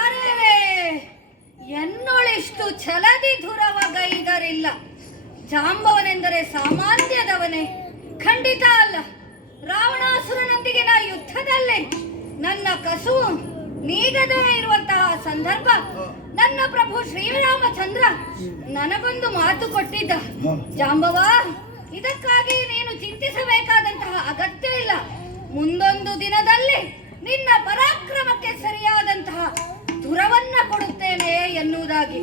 ಅರೆ, ಎನ್ನೊಳಿಷ್ಟು ಛಲದಿ ಧುರವಗೈದರಿಲ್ಲ. ಜಾಂಬವನೆಂದರೆ ಸಾಮಾನ್ಯದವನೇ? ಖಂಡಿತ ಅಲ್ಲ. ರಾವಣಾಸುರನೊಂದಿಗಿನ ಯುದ್ಧದಲ್ಲಿ ನನ್ನ ಕಸುವು ನೀಗದೇ ಇರುವಂತಹ ಸಂದರ್ಭ ನನ್ನ ಪ್ರಭು ಶ್ರೀರಾಮಚಂದ್ರ ನನಗೊಂದು ಮಾತು ಕೊಟ್ಟಿದ್ದ. ಜಾಂಬವ, ಇದಕ್ಕಾಗಿ ನೀನು ಚಿಂತಿಸಬೇಕಾದಂತಹ ಅಗತ್ಯ ಇಲ್ಲ. ಮುಂದೊಂದು ದಿನದಲ್ಲಿ ನಿನ್ನ ಪರಾಕ್ರಮಕ್ಕೆ ಸರಿಯಾದಂತಹ ದುರವನ್ನ ಕೊಡುತ್ತೇನೆ ಎನ್ನುವುದಾಗಿ.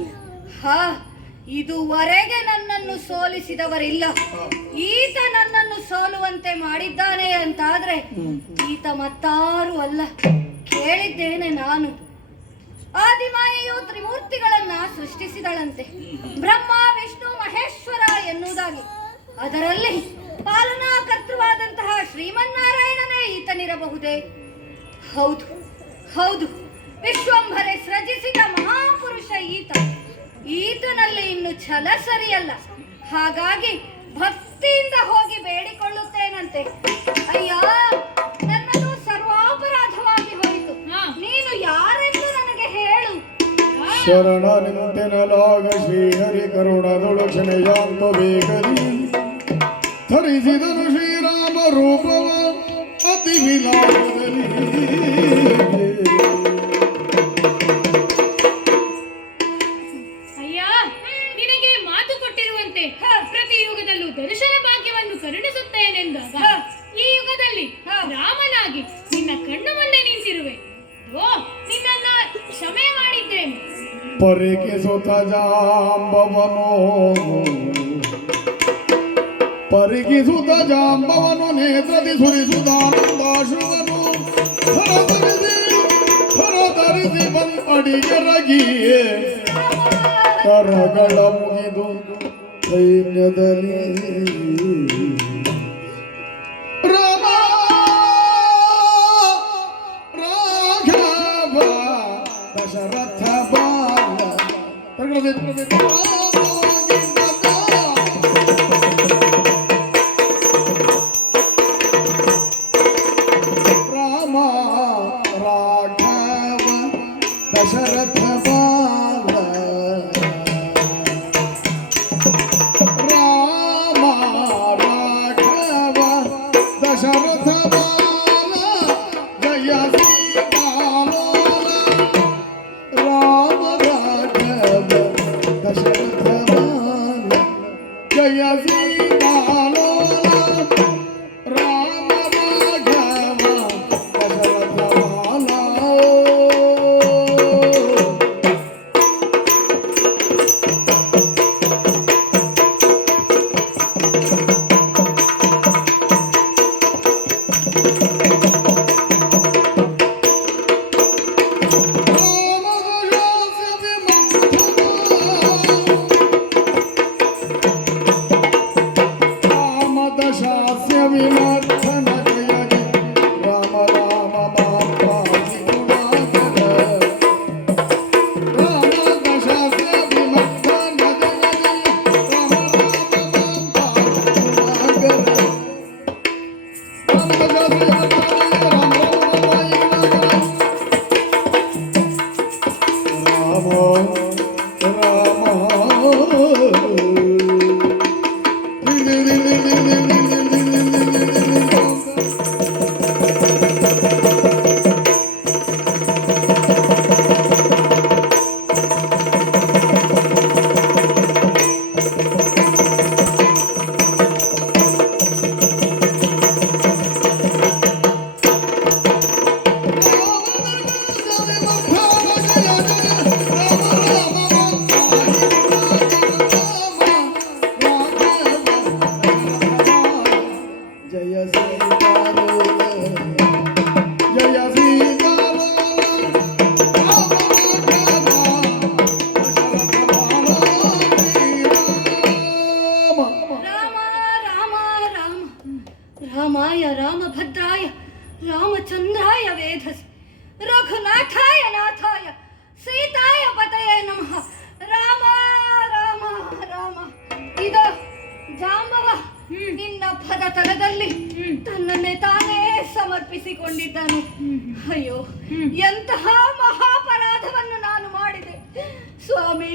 ಹಾ, ಇದುವರೆಗೆ ನನ್ನನ್ನು ಸೋಲಿಸಿದವರಿಲ್ಲ. ಈತ ನನ್ನನ್ನು ಸೋಲುವಂತೆ ಮಾಡಿದ್ದಾನೆ ಅಂತಾದ್ರೆ ಈತ ಮತ್ತಾರು ಅಲ್ಲ, ಕೇಳಿದ್ದೇನೆ ನಾನು. ಆದಿಮಾಯೆಯು ತ್ರಿಮೂರ್ತಿಗಳನ್ನ ಸೃಷ್ಟಿಸಿದಳಂತೆ, ಬ್ರಹ್ಮ ವಿಷ್ಣು ಮಹೇಶ್ವರ ಎನ್ನುವುದಾಗಿ. ಅದರಲ್ಲಿ ಪಾಲನಾ ಕರ್ತೃವಾದಂತಹ ಶ್ರೀಮನ್ನಾರಾಯಣನೇ ಈತನಿರಬಹುದೇ? ಹೌದು ಹೌದು, ವಿಶ್ವಂಭರೆ ಸೃಜಿಸಿದ ಮಹಾಪುರುಷ ಈತ. ಈತನಲ್ಲಿ ಇನ್ನು ಛಲ ಸರಿಯಲ್ಲ. ಹಾಗಾಗಿ ಭಕ್ತಿಯಿಂದ ಹೋಗಿ ಬೇಡಿಕೊಳ್ಳುತ್ತೇನಂತೆ. ಅಯ್ಯ, ನನ್ನದು ಸರ್ವಾಪರಾಧವಾಗಿ ಹೋಯಿತು. ನೀನು ಯಾರೆಂದು ನನಗೆ ಹೇಳು. ಶರಣ ನಿಂತೆನಲಾಗ ಶ್ರೀಹರಿ ಕರುಣದೊಳು ಕ್ಷಣೆಯಾಂತು ಬೇಗದಿ ಧರಿಸಿದನು ಶ್ರೀರಾಮ ರೂಪವ ಅತಿ ವಿಲಾಸದಲ್ಲಿ. ಅಯ್ಯ, ನಿನಗೆ ಮಾತು ಕೊಟ್ಟಿರುವಂತೆ ಪ್ರತಿ ಯುಗದಲ್ಲೂ ದರ್ಶನ ಭಾಗ್ಯವನ್ನು ಕರುಣಿಸುತ್ತೇನೆಂದಾಗ ಈ ಯುಗದಲ್ಲಿ ರಾಮನಾಗಿ ನಿನ್ನ ಕಣ್ಣು ಮುಂದೆ ನಿಂತಿರುವೆ. ನಿನ್ನನ್ನ ಕ್ಷಮೆ ಮಾಡಿದ್ದೇನೆ. ಪರಿಕಿಸುತ್ತ ಜಾಂಬವನು ನೇತ್ರದಿ ಸುರಿಸುದಾನಂದಾಶ್ರುವನು ಹೊರತರಿಸಿ ಬಂದಡಿಗೆರಗಿಯೇ ಕರಗಳ ಮುಗಿದು ಸೈನ್ಯದಲ್ಲಿ ರಾಮ ರಾಘವ ದಶರಥ ಬಾಲ ರಾಮ ರಾಘವ ದಶರಥ ಬಾಲ ರಾಮ ರಾಘವ ದಶರಥ ಬಾಲ ಜಯ ಶ್ರೀರಾಮ ರಾಮ ರಾಘವ ದಶರಥ ಬಾಲ ಜಯ ಶ್ರೀರಾಮ ರಾಮ ರಾಘವ ದಶರಥ ಬಾಲ. ರಾಮದಶಾಸ್ಯ ವಿಮರ್ಥನ ಜಯಗೆ ರಾಮ ರಾಮ ಮಾಪಾಹಿ ಗುಣಾಕರ. ರಾಮದಶಾಸ್ಯ ವಿಮರ್ಥನ ಜಯಗೆ ರಾಮ ರಾಮ ಮಾಪಾಹಿ ಗುಣಾಕರ. ರಾಮದಶಾಸ್ಯ ವಿಮರ್ಥನ ರಾಮ ಜಯ ಶ್ರೀರಾಮ ಜಯ ಶ್ರೀರಾಮ ರಾಮ ರಾಮ ರಾಮ ರಾಮಾಯ ರಾಮಭದ್ರಾಯ ರಾಮಚಂದ್ರಾಯ ವೇಧಸ್ ರಘುನಾಥಾಯ ನಾಥಾಯ ಸೀತಾಯ ಪತಯೇ ನಮಃ. ರಾಮ ರಾಮ ರಾಮ. ಇದು ಜಾಂಬವ ನಿನ್ನ ಪದತಲದಲ್ಲಿ ತನ್ನನ್ನೇ ತಾನೇ ಸಮರ್ಪಿಸಿಕೊಂಡಿದ್ದಾನೆ. ಅಯ್ಯೋ, ಎಂತಹ ಮಹಾಪರಾಧವನ್ನು ನಾನು ಮಾಡಿದೆ ಸ್ವಾಮಿ.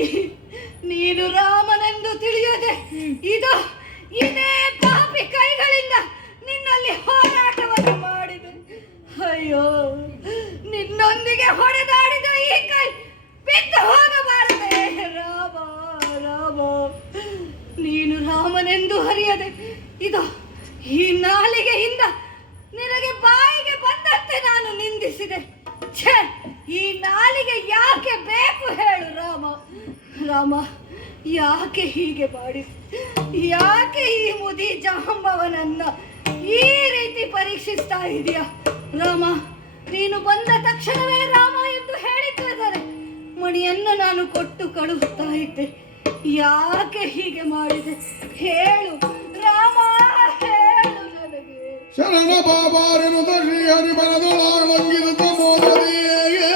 ನೀನು ರಾಮನೆಂದು ತಿಳಿಯದೆ ಇದೇ ಪಾಪಿ ಕೈಗಳಿಂದ ನಿನ್ನಲ್ಲಿ ಹೋರಾಟವನ್ನು ಮಾಡಿದೆ. ಅಯ್ಯೋ, ನಿನ್ನೊಂದಿಗೆ ಹೊಡೆದಾಡಿದ ಈ ಕೈ ಬಿದ್ದು ಹೋಗಬಾರದೆ. ರಾಮ ರಾಮ, ನೀನು ರಾಮನೆಂದು ಹರಿಯದೆ ಈ ನಾಲಿಗೆಯಿಂದ ನಿನಗೆ ಬಾಯಿಗೆ ಬಂದಂತೆ ನಾನು ನಿಂದಿಸಿದೆ. ಛೇ, ಈ ನಾಲಿಗೆ ಯಾಕೆ ಬೇಕು ಹೇಳು ರಾಮ. ರಾಮ, ಯಾಕೆ ಹೀಗೆ ಮಾಡಿ, ಯಾಕೆ ಈ ಮುದಿ ಜಾಂಬವನನ್ನ ಈ ರೀತಿ ಪರೀಕ್ಷಿಸ್ತಾ ಇದೆಯಾ ರಾಮ? ನೀನು ಬಂದ ತಕ್ಷಣವೇ ರಾಮ ಎಂದು ಹೇಳಿದ್ದಾರೆ, ಮಣಿಯನ್ನು ನಾನು ಕೊಟ್ಟು ಕಳುಹುತ್ತಾ ಇದ್ದೆ. ಯಾಕೆ ಹೀಗೆ ಮಾಡಿದೆ ಹೇಳು ರಾಮ, ಹೇಳು ನನಗೆ. ಶರಣ ಬಾಬಾರೆನುತ ಶ್ರೀಹರಿ ಬರದೊಳಗಿದ ಮೋದರಿಯೇ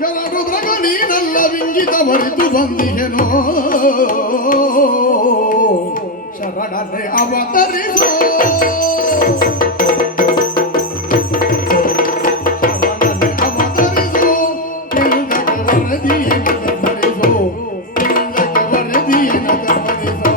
ಗರಡು ಮೃಗ ನೀನಲ್ಲ ವಿಂಗಿತ ಮರಿತು ಬಂದಿಗೆನೋ ಶರಣನೆ ಅವತರಿಸೋ ಶರಣನೆ ಅವತರಿಸೋ ಕೆಂದಕ್ಕೆ ವರದಿಯನ್ನು ಧರಿಸೋ ಕೆಂದಕ್ಕೆ ವರದಿಯನ್ನು ಧರಿಸೋ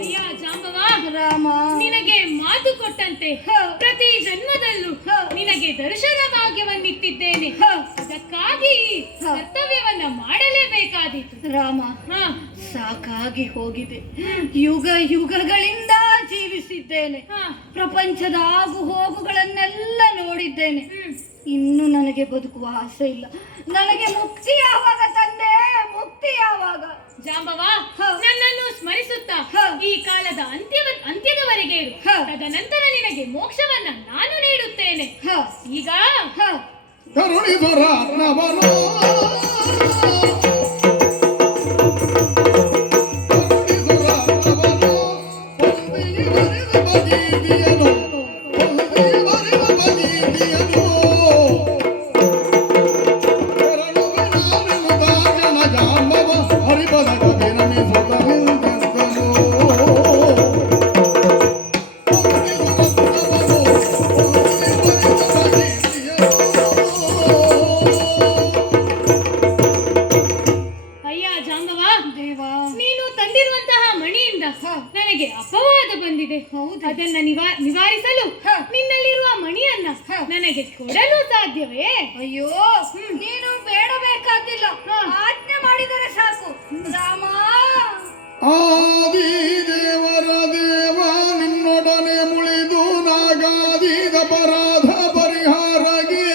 ಅಯ್ಯ ಜಾಂಬವ, ರಾಮ, ನಿನಗೆ ಮಾತು ಕೊಟ್ಟಂತೆ ಪ್ರತಿ ಜನ್ಮದಲ್ಲೂ ನಿನಗೆ ದರ್ಶನ ಭಾಗ್ಯವನ್ನಿಟ್ಟಿದ್ದೇನೆ. ಅದಕ್ಕಾಗಿ ಈ ಕರ್ತವ್ಯವನ್ನ ಮಾಡಲೇಬೇಕಾದೀತು. ರಾಮ, ಹಾ, ಸಾಕಾಗಿ ಹೋಗಿದೆ. ಯುಗ ಯುಗಗಳಿಂದ ಜೀವಿಸಿದ್ದೇನೆ. ಹಾ, ಪ್ರಪಂಚದ ಆಗು ಹೋಗುಗಳನ್ನೆಲ್ಲ ನೋಡಿದ್ದೇನೆ. ಇನ್ನು ನನಗೆ ಬದುಕುವ ಆಸೆ ಇಲ್ಲ. ನನಗೆ ಮುಕ್ತಿ ಯಾವಾಗ ತಂದೆ, ಮುಕ್ತಿ ಯಾವಾಗ? ಜಾಂಬವ, ನನ್ನನ್ನು ಸ್ಮರಿಸುತ್ತಾ ಈ ಕಾಲದ ಅಂತ್ಯದವರೆಗೆ ಇರು. ತದನಂತರ ನಿನಗೆ ಮೋಕ್ಷವನ್ನ ನಾನು ನೀಡುತ್ತೇನೆ. ಈಗ ಕರುಣಿಸುರ ನವನೋ ಅಯ್ಯ ಜಾಂಬವ, ದೇವಾ, ನೀನು ತಂದಿರುವಂತಹ ಮಣಿಯಿಂದ ನನಗೆ ಅಪವಾದ ಬಂದಿದೆ. ಅದನ್ನ ನಿವಾರಿಸಲು ನಿನ್ನಲ್ಲಿರುವ ಮಣಿಯನ್ನ ನನಗೆ ಕೊಡಲು ಸಾಧ್ಯವೇ? ಅಯ್ಯೋ, ನೀನು ಬೇಡಬೇಕಾದಿಲ್ಲ, ಆಜ್ಞೆ ಮಾಡಿದರೆ ಸಾಕು ರಾಮ. ಆದಿ ದೇವರ ದೇವ ನಿನ್ನೊಡನೆ ಮುಳಿದು ನಾಗಾದಿದ ಪರಾಧ ಪರಿಹಾರಗೆ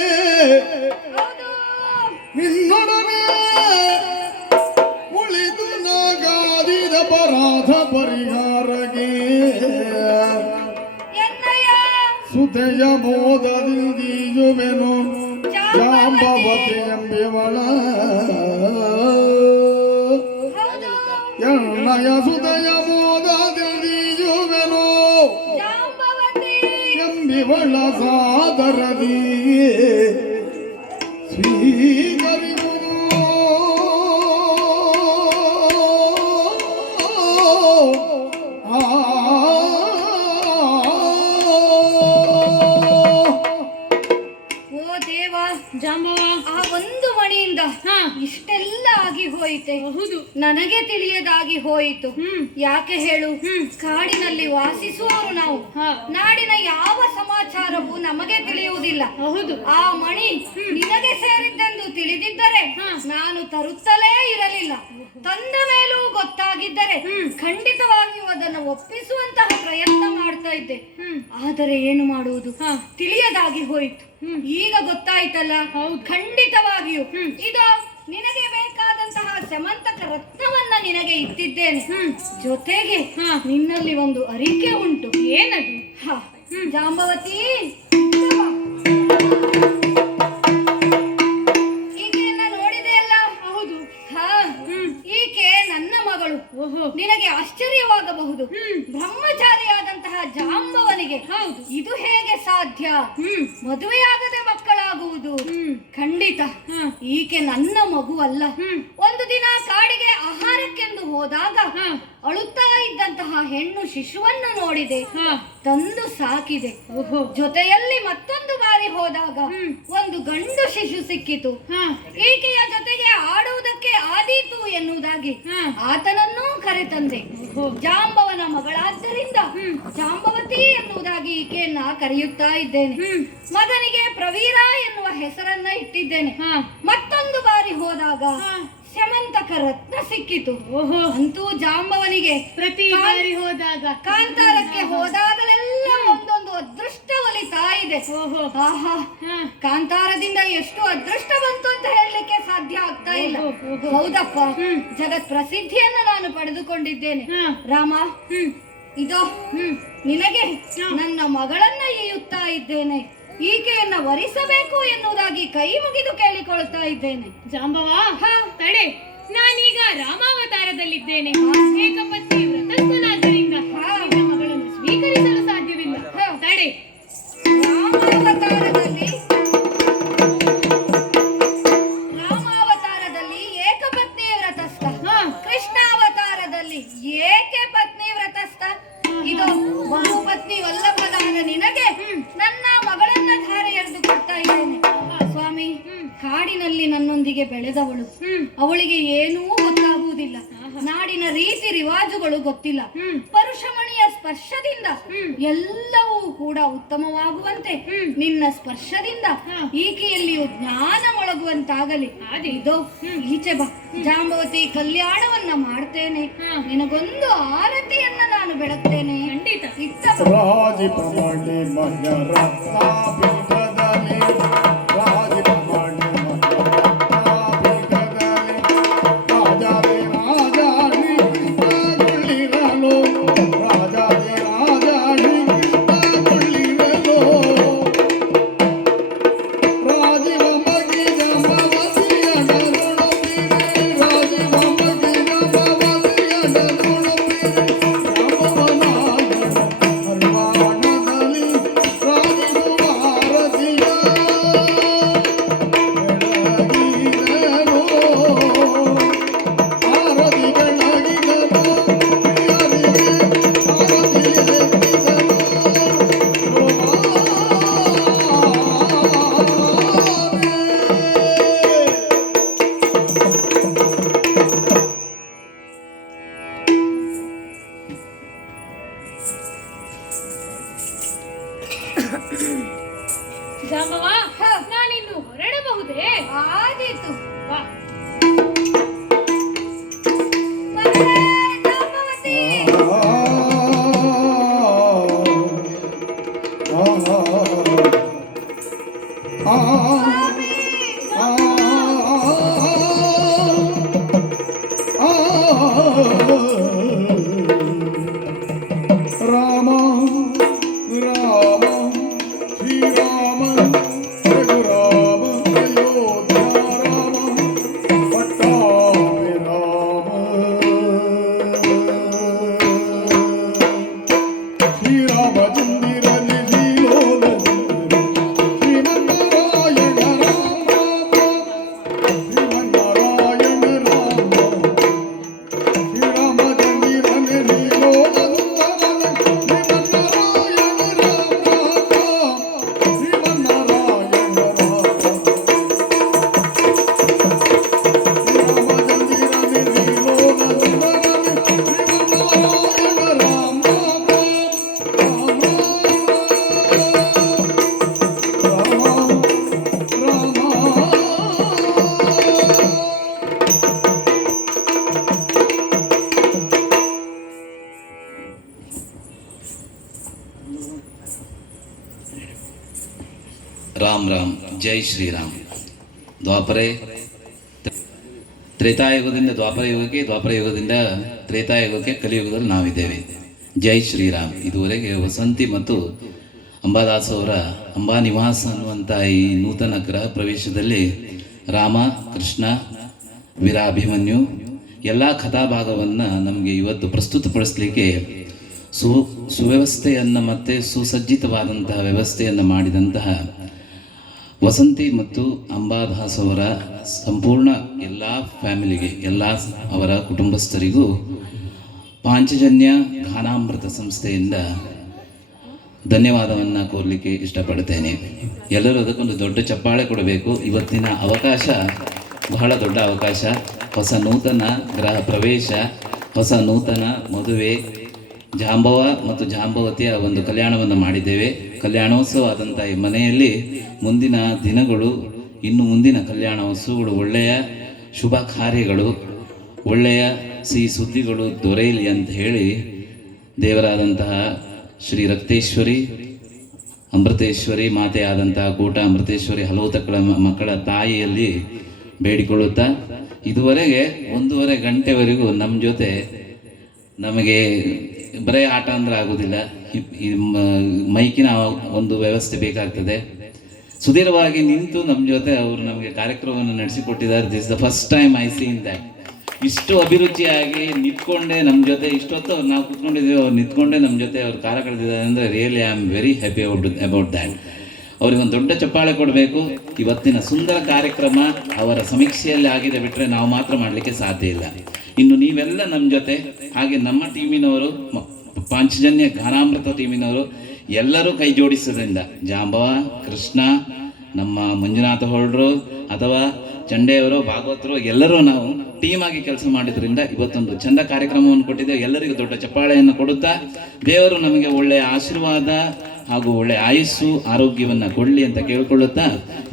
ನಿನ್ನೊಡನೆ ಮುಳಿದು ನಾಗಾದಿದ ಪರಾಧ ಪರಿಹಾರಗೆ ಎನ್ನಯ್ಯ ಸುತೆಯ ಮೋದದಿಂದೀಜುವೆನು ಜಾಂಬವತಿ ಎಂಬೆವಳ ಎನ್ನಯ ಸುತೆಯ ಮೋದದಿಂದೀಜುವೆನು ಜಾಂಬವತಿ ಎಂಬಿವಳ ಸಾದರದಿ ಸ್ವೀಕರಿಸುವುದು ಓ ದೇವಾ, ಜಾಂಬವ, ಆ ಒಂದು ಮಣಿಯಿಂದ ಹಾ, ಇಷ್ಟೆಲ್ಲ ಆಗಿ ಹೋಯಿತೆ. ಹೌದು. ನನಗೆ ತಿಳಿಯದಾಗಿ ಹೋಯಿತು. ಯಾಕೆ ಹೇಳು? ಕಾಡಿನಲ್ಲಿ ವಾಸಿಸುವವರು ನಾವು. ನಾಡಿನ ಯಾವ ಸಮಾಚಾರವೂ ನಮಗೆ ತಿಳಿಯುವುದಿಲ್ಲ. ಹೌದು. ಆ ಮಣಿ ನಿನಗೆ ಸೇರಿದ್ದೆಂದು ತಿಳಿದಿದ್ದರೆ ನಾನು ತರುತ್ತಲೇ ಇರಲಿಲ್ಲ. ತಂದ ಮೇಲೂ ಗೊತ್ತಾಗಿದ್ದರೆ ಖಂಡಿತವಾಗಿಯೂ ಅದನ್ನು ಒಪ್ಪಿಸುವಂತಹ ಪ್ರಯತ್ನ ಮಾಡ್ತಾ ಇದ್ದೆ. ಆದರೆ ಏನು ಮಾಡುವುದು, ತಿಳಿಯದಾಗಿ ಹೋಯಿತು. ಈಗ ಗೊತ್ತಾಯ್ತಲ್ಲ, ಖಂಡಿತವಾಗಿಯೂ ಇದು ನಿನಗೆ ಬೇಕಾದಂತಹ ಸಮಂತಕ ರತ್ನವನ್ನ ನಿನಗೆ ಇಟ್ಟಿದ್ದೇನೆ. ಜೊತೆಗೆ ನಿನ್ನಲ್ಲಿ ಒಂದು ಅರಿಕೆ ಉಂಟು. ಏನದು? ಜಾಂಬವತಿ, ಈಕೆಯನ್ನ ನೋಡಿದೆಯಲ್ಲ? ಹೌದು. ಈಕೆ ನನ್ನ ಮಗಳು. ನಿನಗೆ ಆಶ್ಚರ್ಯವಾಗಬಹುದು, ಬ್ರಹ್ಮಚಾರಿಯಾದಂತಹ ಜಾಂಬವನಿಗೆ ಇದು ಹೇಗೆ ಸಾಧ್ಯ? ಮದುವೆಯಾಗದೆ ಮಕ್ಕಳಾಗುವುದು ಖಂಡಿತ. ಈಕೆ ನನ್ನ ಮಗು ಅಲ್ಲ. ಒಂದು ದಿನ ಕಾಡಿಗೆ ಆಹಾರಕ್ಕೆಂದು ಹೋದಾಗ ಅಳುತ್ತಾ ಇದ್ದಂತಹ ಹೆಣ್ಣು ಶಿಶುವನ್ನು ನೋಡಿದೆ, ತಂದು ಸಾಕಿದೆ. ಜೊತೆಯಲ್ಲಿ ಮತ್ತೊಂದು ಬಾರಿ ಹೋದಾಗ ಒಂದು ಗಂಡು ಶಿಶು ಸಿಕ್ಕಿತು. ಈಕೆಯ ಜೊತೆಗೆ ಆಡುವುದಕ್ಕೆ ಆದೀತು ಎನ್ನುವುದಾಗಿ ಆತನನ್ನು ಕರೆತಂದೆ. ಜಾಂಬವನ ಮಗಳಾದ್ದರಿಂದ ಜಾಂಬವತಿ ಎನ್ನುವುದಾಗಿ ಈಕೆಯನ್ನ ಕರೆಯುತ್ತಾ ಇದ್ದೇನೆ. ಮಗನಿಗೆ ಪ್ರವೀರ ಎನ್ನುವ ಹೆಸರನ್ನ ಇಟ್ಟಿದ್ದೇನೆ. ಮತ್ತೊಂದು ಬಾರಿ ಹೋದಾಗ ಸ್ಯಮಂತಕ ರತ್ನ ಸಿಕ್ಕಿತು. ಅಂತೂ ಜಾಂಬವನಿಗೆ ಪ್ರತಿ ಬಾರಿ ಹೋದಾಗ ಕಾಂತಾರಕ್ಕೆ ಹೋದಾಗಲೆಲ್ಲ ಒಂದೊಂದು ಅದೃಷ್ಟ ಒಲಿತಾ ಇದೆ. ಆಹಾ, ಕಾಂತಾರದಿಂದ ಎಷ್ಟು ಅದೃಷ್ಟ ಬಂತು ಅಂತ ಹೇಳಲಿಕ್ಕೆ ಸಾಧ್ಯ ಆಗ್ತಾ ಇಲ್ಲ. ಹೌದಪ್ಪ, ಜಗತ್ ಪ್ರಸಿದ್ಧಿಯನ್ನ ನಾನು ಪಡೆದುಕೊಂಡಿದ್ದೇನೆ. ರಾಮ, ಇದೋ ನಿನಗೆ ನನ್ನ ಮಗಳನ್ನ ಈಯುತ್ತಾ ಇದ್ದೇನೆ. ಈಕೆಯನ್ನ ವರಿಸಬೇಕು ಎನ್ನುವುದಾಗಿ ಕೈ ಮುಗಿದು ಕೇಳಿಕೊಳ್ತಾ ಇದ್ದೇನೆ. ಜಾಂಬವ, ತಡೆ, ನಾನೀಗ ರಾಮಾವತಾರದಲ್ಲಿದ್ದೇನೆ. ಏಕಪತ್ನಿ ವ್ರತಸ್ಥನಾದ್ದರಿಂದ ನಿನ್ನ ಮಗಳನ್ನು ಸ್ವೀಕರಿಸಲು ಸಾಧ್ಯವಿಲ್ಲ. ತಡೆ. ರಾಮಾವತಾರದಲ್ಲಿ ಏಕಪತ್ನಿ ವ್ರತಸ್ಥ, ಕೃಷ್ಣಾವತಾರದಲ್ಲಿ ಏಕೆ ಪತ್ನಿ ವ್ರತಸ್ಥ. ಇದು ಬಹುಪತ್ನಿ ವಲ್ಲಭನಾದ ನಿನಗೆ ನನ್ನ ಮಗಳನ್ನ ಧಾರೆ ಎರೆದು ಕೊಡ್ತಾ ಇದ್ದೇನೆ. ಸ್ವಾಮಿ, ಕಾಡಿನಲ್ಲಿ ನನ್ನೊಂದಿಗೆ ಬೆಳೆದವಳು, ಅವಳಿಗೆ ಏನೂ ಗೊತ್ತಾಗುವುದಿಲ್ಲ. ನಾಡಿನ ರೀತಿ ರಿವಾಜುಗಳು ಗೊತ್ತಿಲ್ಲ. ಪರುಷಮಣಿಯ ಸ್ಪರ್ಶದಿಂದ ಎಲ್ಲವೂ ಕೂಡ ಉತ್ತಮವಾಗುವಂತೆ ನಿನ್ನ ಸ್ಪರ್ಶದಿಂದ ಈಕೆಯಲ್ಲಿಯೂ ಜ್ಞಾನ ಮೊಳಗುವಂತಾಗಲಿ. ಇದು ಈಚೆ ಬಾ, ಜಾಂಬವತಿ ಕಲ್ಯಾಣವನ್ನ ಮಾಡ್ತೇನೆ. ನಿನಗೊಂದು ಆರತಿಯನ್ನ ನಾನು ಬೆಳಗ್ತೇನೆ. ಖಂಡಿತ. ರಾಜಪಮಣಿ ಮಧ್ಯರತ್ನಾಪೀಠದಲ್ಲಿ ರಾಜಪಮಣಿ ಮಧ್ಯರತ್ನಾಪೀಠದಲ್ಲಿ ರಾಜಾದಿ ರಾಜಾಡಿ ಕೃಷ್ಣಗೊಳ್ಳಿರಲು ರಾಜಾದಿ ರಾಜಾಡಿ ಕೃಷ್ಣಗೊಳ್ಳಿರಲು ರಾಜೀವ ಮಗಿ ಜಂಬವತಿಯ ಡರುಳುತ್ತಿರೆ ರಾಜೀವ ಮಗಿ ಜಂಬವತಿಯ ಡರುಳುತ್ತಿರೆ ಹರಿವಾಣದಲ್ಲಿ ರಾಜಕುಮಾರತಿಯ ಬೆಳಗಿದನು ಆರತಿ ಬೆಳಗಿದನು ಪ್ರಿಯರಿಗೆ ಆರತಿ ಎತ್ತಿದನು ಜಾಂಬವ, ನಾನಿನ್ನು ಹೊರಡಬಹುದೇ? ಆದೀತು. ಬಾ. ಮಗಳೇ ಜಾಂಬವತಿ, ರಾಮ ರಾಮ ಶ್ರೀರಾಮ ರಘುರಾಮ ಅಯೋಧ್ಯ ರಾಮ ಪಟ್ಟಾಭಿ ರಾಮ ಶ್ರೀರಾಮಚಂದಿರಲಿ ಶ್ರೀಲೋಲ ಶ್ರೀಮನ್ನಾರಾಯಣ ರಾಮ ಶ್ರೀಮನ್ನಾರಾಯಣ ರಾಮ ಶ್ರೀರಾಮಚಂದಿರಲಿ ಶ್ರೀಲೋಲ ರಾಮ್ ರಾಮ್, ಜೈ ಶ್ರೀರಾಮ್. ದ್ವಾಪರೆ ತ್ರೇತಾಯುಗದಿಂದ ದ್ವಾಪರ ಯುಗಕ್ಕೆ, ದ್ವಾಪರ ಯುಗದಿಂದ ತ್ರೇತಾಯುಗಕ್ಕೆ, ಕಲಿಯುಗದಲ್ಲಿ ನಾವಿದ್ದೇವೆ. ಜೈ ಶ್ರೀರಾಮ್. ಇದುವರೆಗೆ ವಸಂತಿ ಮತ್ತು ಅಂಬಾದಾಸ್ ಅವರ ಅಂಬಾ ನಿವಾಸ ಅನ್ನುವಂಥ ಈ ನೂತನ ಗೃಹ ಪ್ರವೇಶದಲ್ಲಿ ರಾಮ, ಕೃಷ್ಣ, ವೀರಾಭಿಮನ್ಯು ಎಲ್ಲ ಕಥಾಭಾಗವನ್ನು ನಮಗೆ ಇವತ್ತು ಪ್ರಸ್ತುತಪಡಿಸಲಿಕ್ಕೆ ಸುವ್ಯವಸ್ಥೆಯನ್ನು ಮತ್ತು ಸುಸಜ್ಜಿತವಾದಂತಹ ವ್ಯವಸ್ಥೆಯನ್ನು ಮಾಡಿದಂತಹ ವಸಂತಿ ಮತ್ತು ಅಂಬಾದಾಸ್ ಅವರ ಸಂಪೂರ್ಣ ಎಲ್ಲ ಫ್ಯಾಮಿಲಿಗೆ, ಎಲ್ಲ ಅವರ ಕುಟುಂಬಸ್ಥರಿಗೂ ಪಾಂಚಜನ್ಯ ಗಾನಾಮೃತ ಸಂಸ್ಥೆಯಿಂದ ಧನ್ಯವಾದವನ್ನು ಕೋರಲಿಕ್ಕೆ ಇಷ್ಟಪಡ್ತೇನೆ. ಎಲ್ಲರೂ ಅದಕ್ಕೊಂದು ದೊಡ್ಡ ಚಪ್ಪಾಳೆ ಕೊಡಬೇಕು. ಇವತ್ತಿನ ಅವಕಾಶ ಬಹಳ ದೊಡ್ಡ ಅವಕಾಶ. ಹೊಸ ನೂತನ ಗೃಹ ಪ್ರವೇಶ, ಹೊಸ ನೂತನ ಮದುವೆ ಜಾಂಬವ ಮತ್ತು ಜಾಂಬವತಿಯ ಒಂದು ಕಲ್ಯಾಣವನ್ನು ಮಾಡಿದ್ದೇವೆ. ಕಲ್ಯಾಣೋತ್ಸವ ಆದಂಥ ಈ ಮನೆಯಲ್ಲಿ ಮುಂದಿನ ದಿನಗಳು, ಇನ್ನು ಮುಂದಿನ ಕಲ್ಯಾಣೋತ್ಸವಗಳು, ಒಳ್ಳೆಯ ಶುಭ ಕಾರ್ಯಗಳು, ಒಳ್ಳೆಯ ಸಿಹಿ ಸುದ್ದಿಗಳು ದೊರೆಯಲಿ ಅಂತ ಹೇಳಿ ದೇವರಾದಂತಹ ಶ್ರೀ ರಕ್ತೇಶ್ವರಿ ಅಮೃತೇಶ್ವರಿ ಮಾತೆಯಾದಂತಹ ಕೂಟ ಅಮೃತೇಶ್ವರಿ ಹಲವು ಮಕ್ಕಳ ತಾಯಿಯಲ್ಲಿ ಬೇಡಿಕೊಳ್ಳುತ್ತಾ, ಇದುವರೆಗೆ 1.5 ಗಂಟೆವರೆಗೂ ನಮ್ಮ ಜೊತೆ ನಮಗೆ ಬರೀ ಆಟ ಅಂದರೆ ಆಗೋದಿಲ್ಲ, ಮೈಕಿನ ಒಂದು ವ್ಯವಸ್ಥೆ ಬೇಕಾಗ್ತದೆ. ಸುದೀರ್ಘವಾಗಿ ನಿಂತು ನಮ್ಮ ಜೊತೆ ಅವರು ನಮಗೆ ಕಾರ್ಯಕ್ರಮವನ್ನು ನಡೆಸಿಕೊಟ್ಟಿದ್ದಾರೆ. This the first time I seen that. ಇಷ್ಟು ಅಭಿರುಚಿಯಾಗಿ ನಿಂತ್ಕೊಂಡೆ ನಮ್ಮ ಜೊತೆ ಇಷ್ಟೊತ್ತು ನಾವು ಕೂತ್ಕೊಂಡಿದ್ದೀವಿ, ಅವ್ರು ನಿಂತ್ಕೊಂಡೆ ನಮ್ಮ ಜೊತೆ ಅವ್ರು ಕಾಲ ಕಳೆದಿದ್ದಾರೆ ಅಂದರೆ really I am very happy about that. ಅವ್ರಿಗೆ ಒಂದು ದೊಡ್ಡ ಚಪ್ಪಾಳೆ ಕೊಡಬೇಕು. ಇವತ್ತಿನ ಸುಂದರ ಕಾರ್ಯಕ್ರಮ ಅವರ ಸಮೀಕ್ಷೆಯಲ್ಲಿ ಆಗಿದೆ ಬಿಟ್ಟರೆ ನಾವು ಮಾತ್ರ ಮಾಡಲಿಕ್ಕೆ ಸಾಧ್ಯ ಇಲ್ಲ. ಇನ್ನು ನೀವೆಲ್ಲ ನಮ್ಮ ಜೊತೆ, ಹಾಗೆ ನಮ್ಮ ಟೀಮಿನವರು, ಪಾಂಚಜನ್ಯ ಗಾನಾಮೃತ ಟೀಮಿನವರು ಎಲ್ಲರೂ ಕೈ ಜೋಡಿಸೋದ್ರಿಂದ ಜಾಂಬವ, ಕೃಷ್ಣ, ನಮ್ಮ ಮಂಜುನಾಥ ಹೊರಡ್ರು ಅಥವಾ ಚಂಡೆಯವರು, ಭಾಗವತರು ಎಲ್ಲರೂ ನಾವು ಟೀಮ್ ಆಗಿ ಕೆಲಸ ಮಾಡಿದ್ರಿಂದ ಇವತ್ತೊಂದು ಚಂದ ಕಾರ್ಯಕ್ರಮವನ್ನು ಕೊಟ್ಟಿದ್ದೇವೆ. ಎಲ್ಲರಿಗೂ ದೊಡ್ಡ ಚಪ್ಪಾಳೆಯನ್ನು ಕೊಡುತ್ತಾ ದೇವರು ನಮಗೆ ಒಳ್ಳೆಯ ಆಶೀರ್ವಾದ ಹಾಗೂ ಒಳ್ಳೆಯ ಆಯುಸ್ಸು ಆರೋಗ್ಯವನ್ನು ಕೊಡಲಿ ಅಂತ ಕೇಳಿಕೊಳ್ಳುತ್ತಾ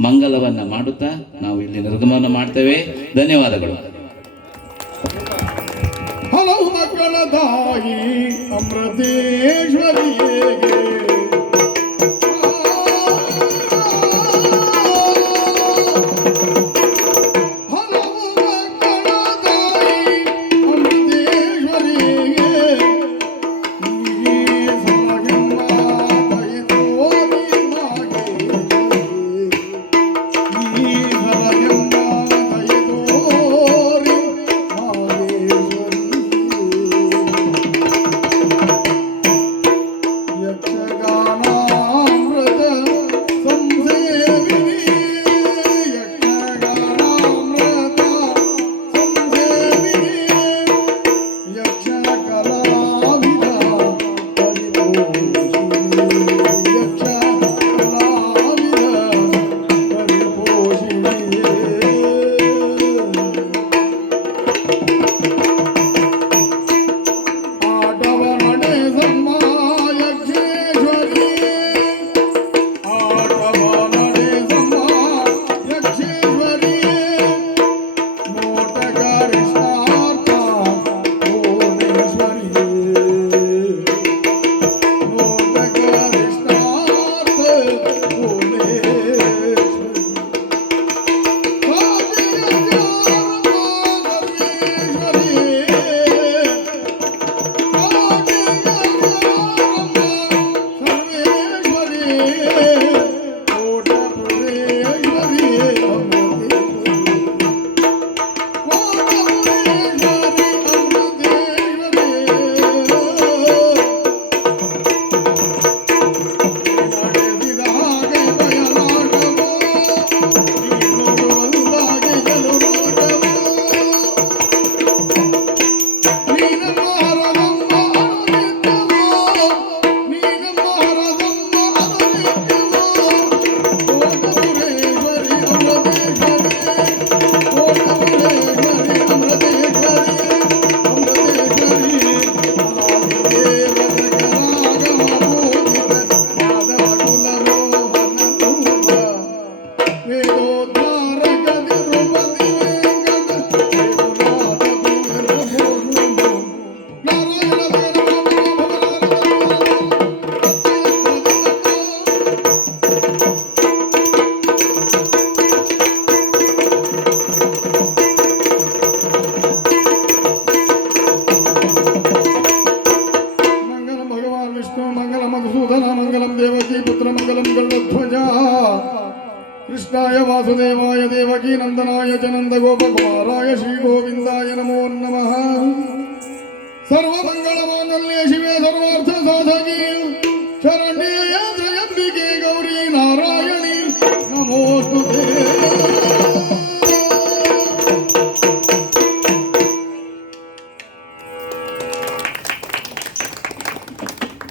ಮಂಗಲವನ್ನು ಮಾಡುತ್ತಾ ನಾವು ಇಲ್ಲಿ ನಿರ್ಗಮನ ಮಾಡ್ತೇವೆ. ಧನ್ಯವಾದಗಳು. ಹಲವು ಮಕ್ಕಳ ತಾಯಿ ಅಮೃತೇಶ್ವರಿಯೇ कृष्णाय वासुदेवाय देवकी नंदनाय च नंदगोपकुमाराय श्री गोविंदाय नमो नमः। सर्वमंगलमांगल्ये शिवे सर्वार्थ साधकी शरण्ये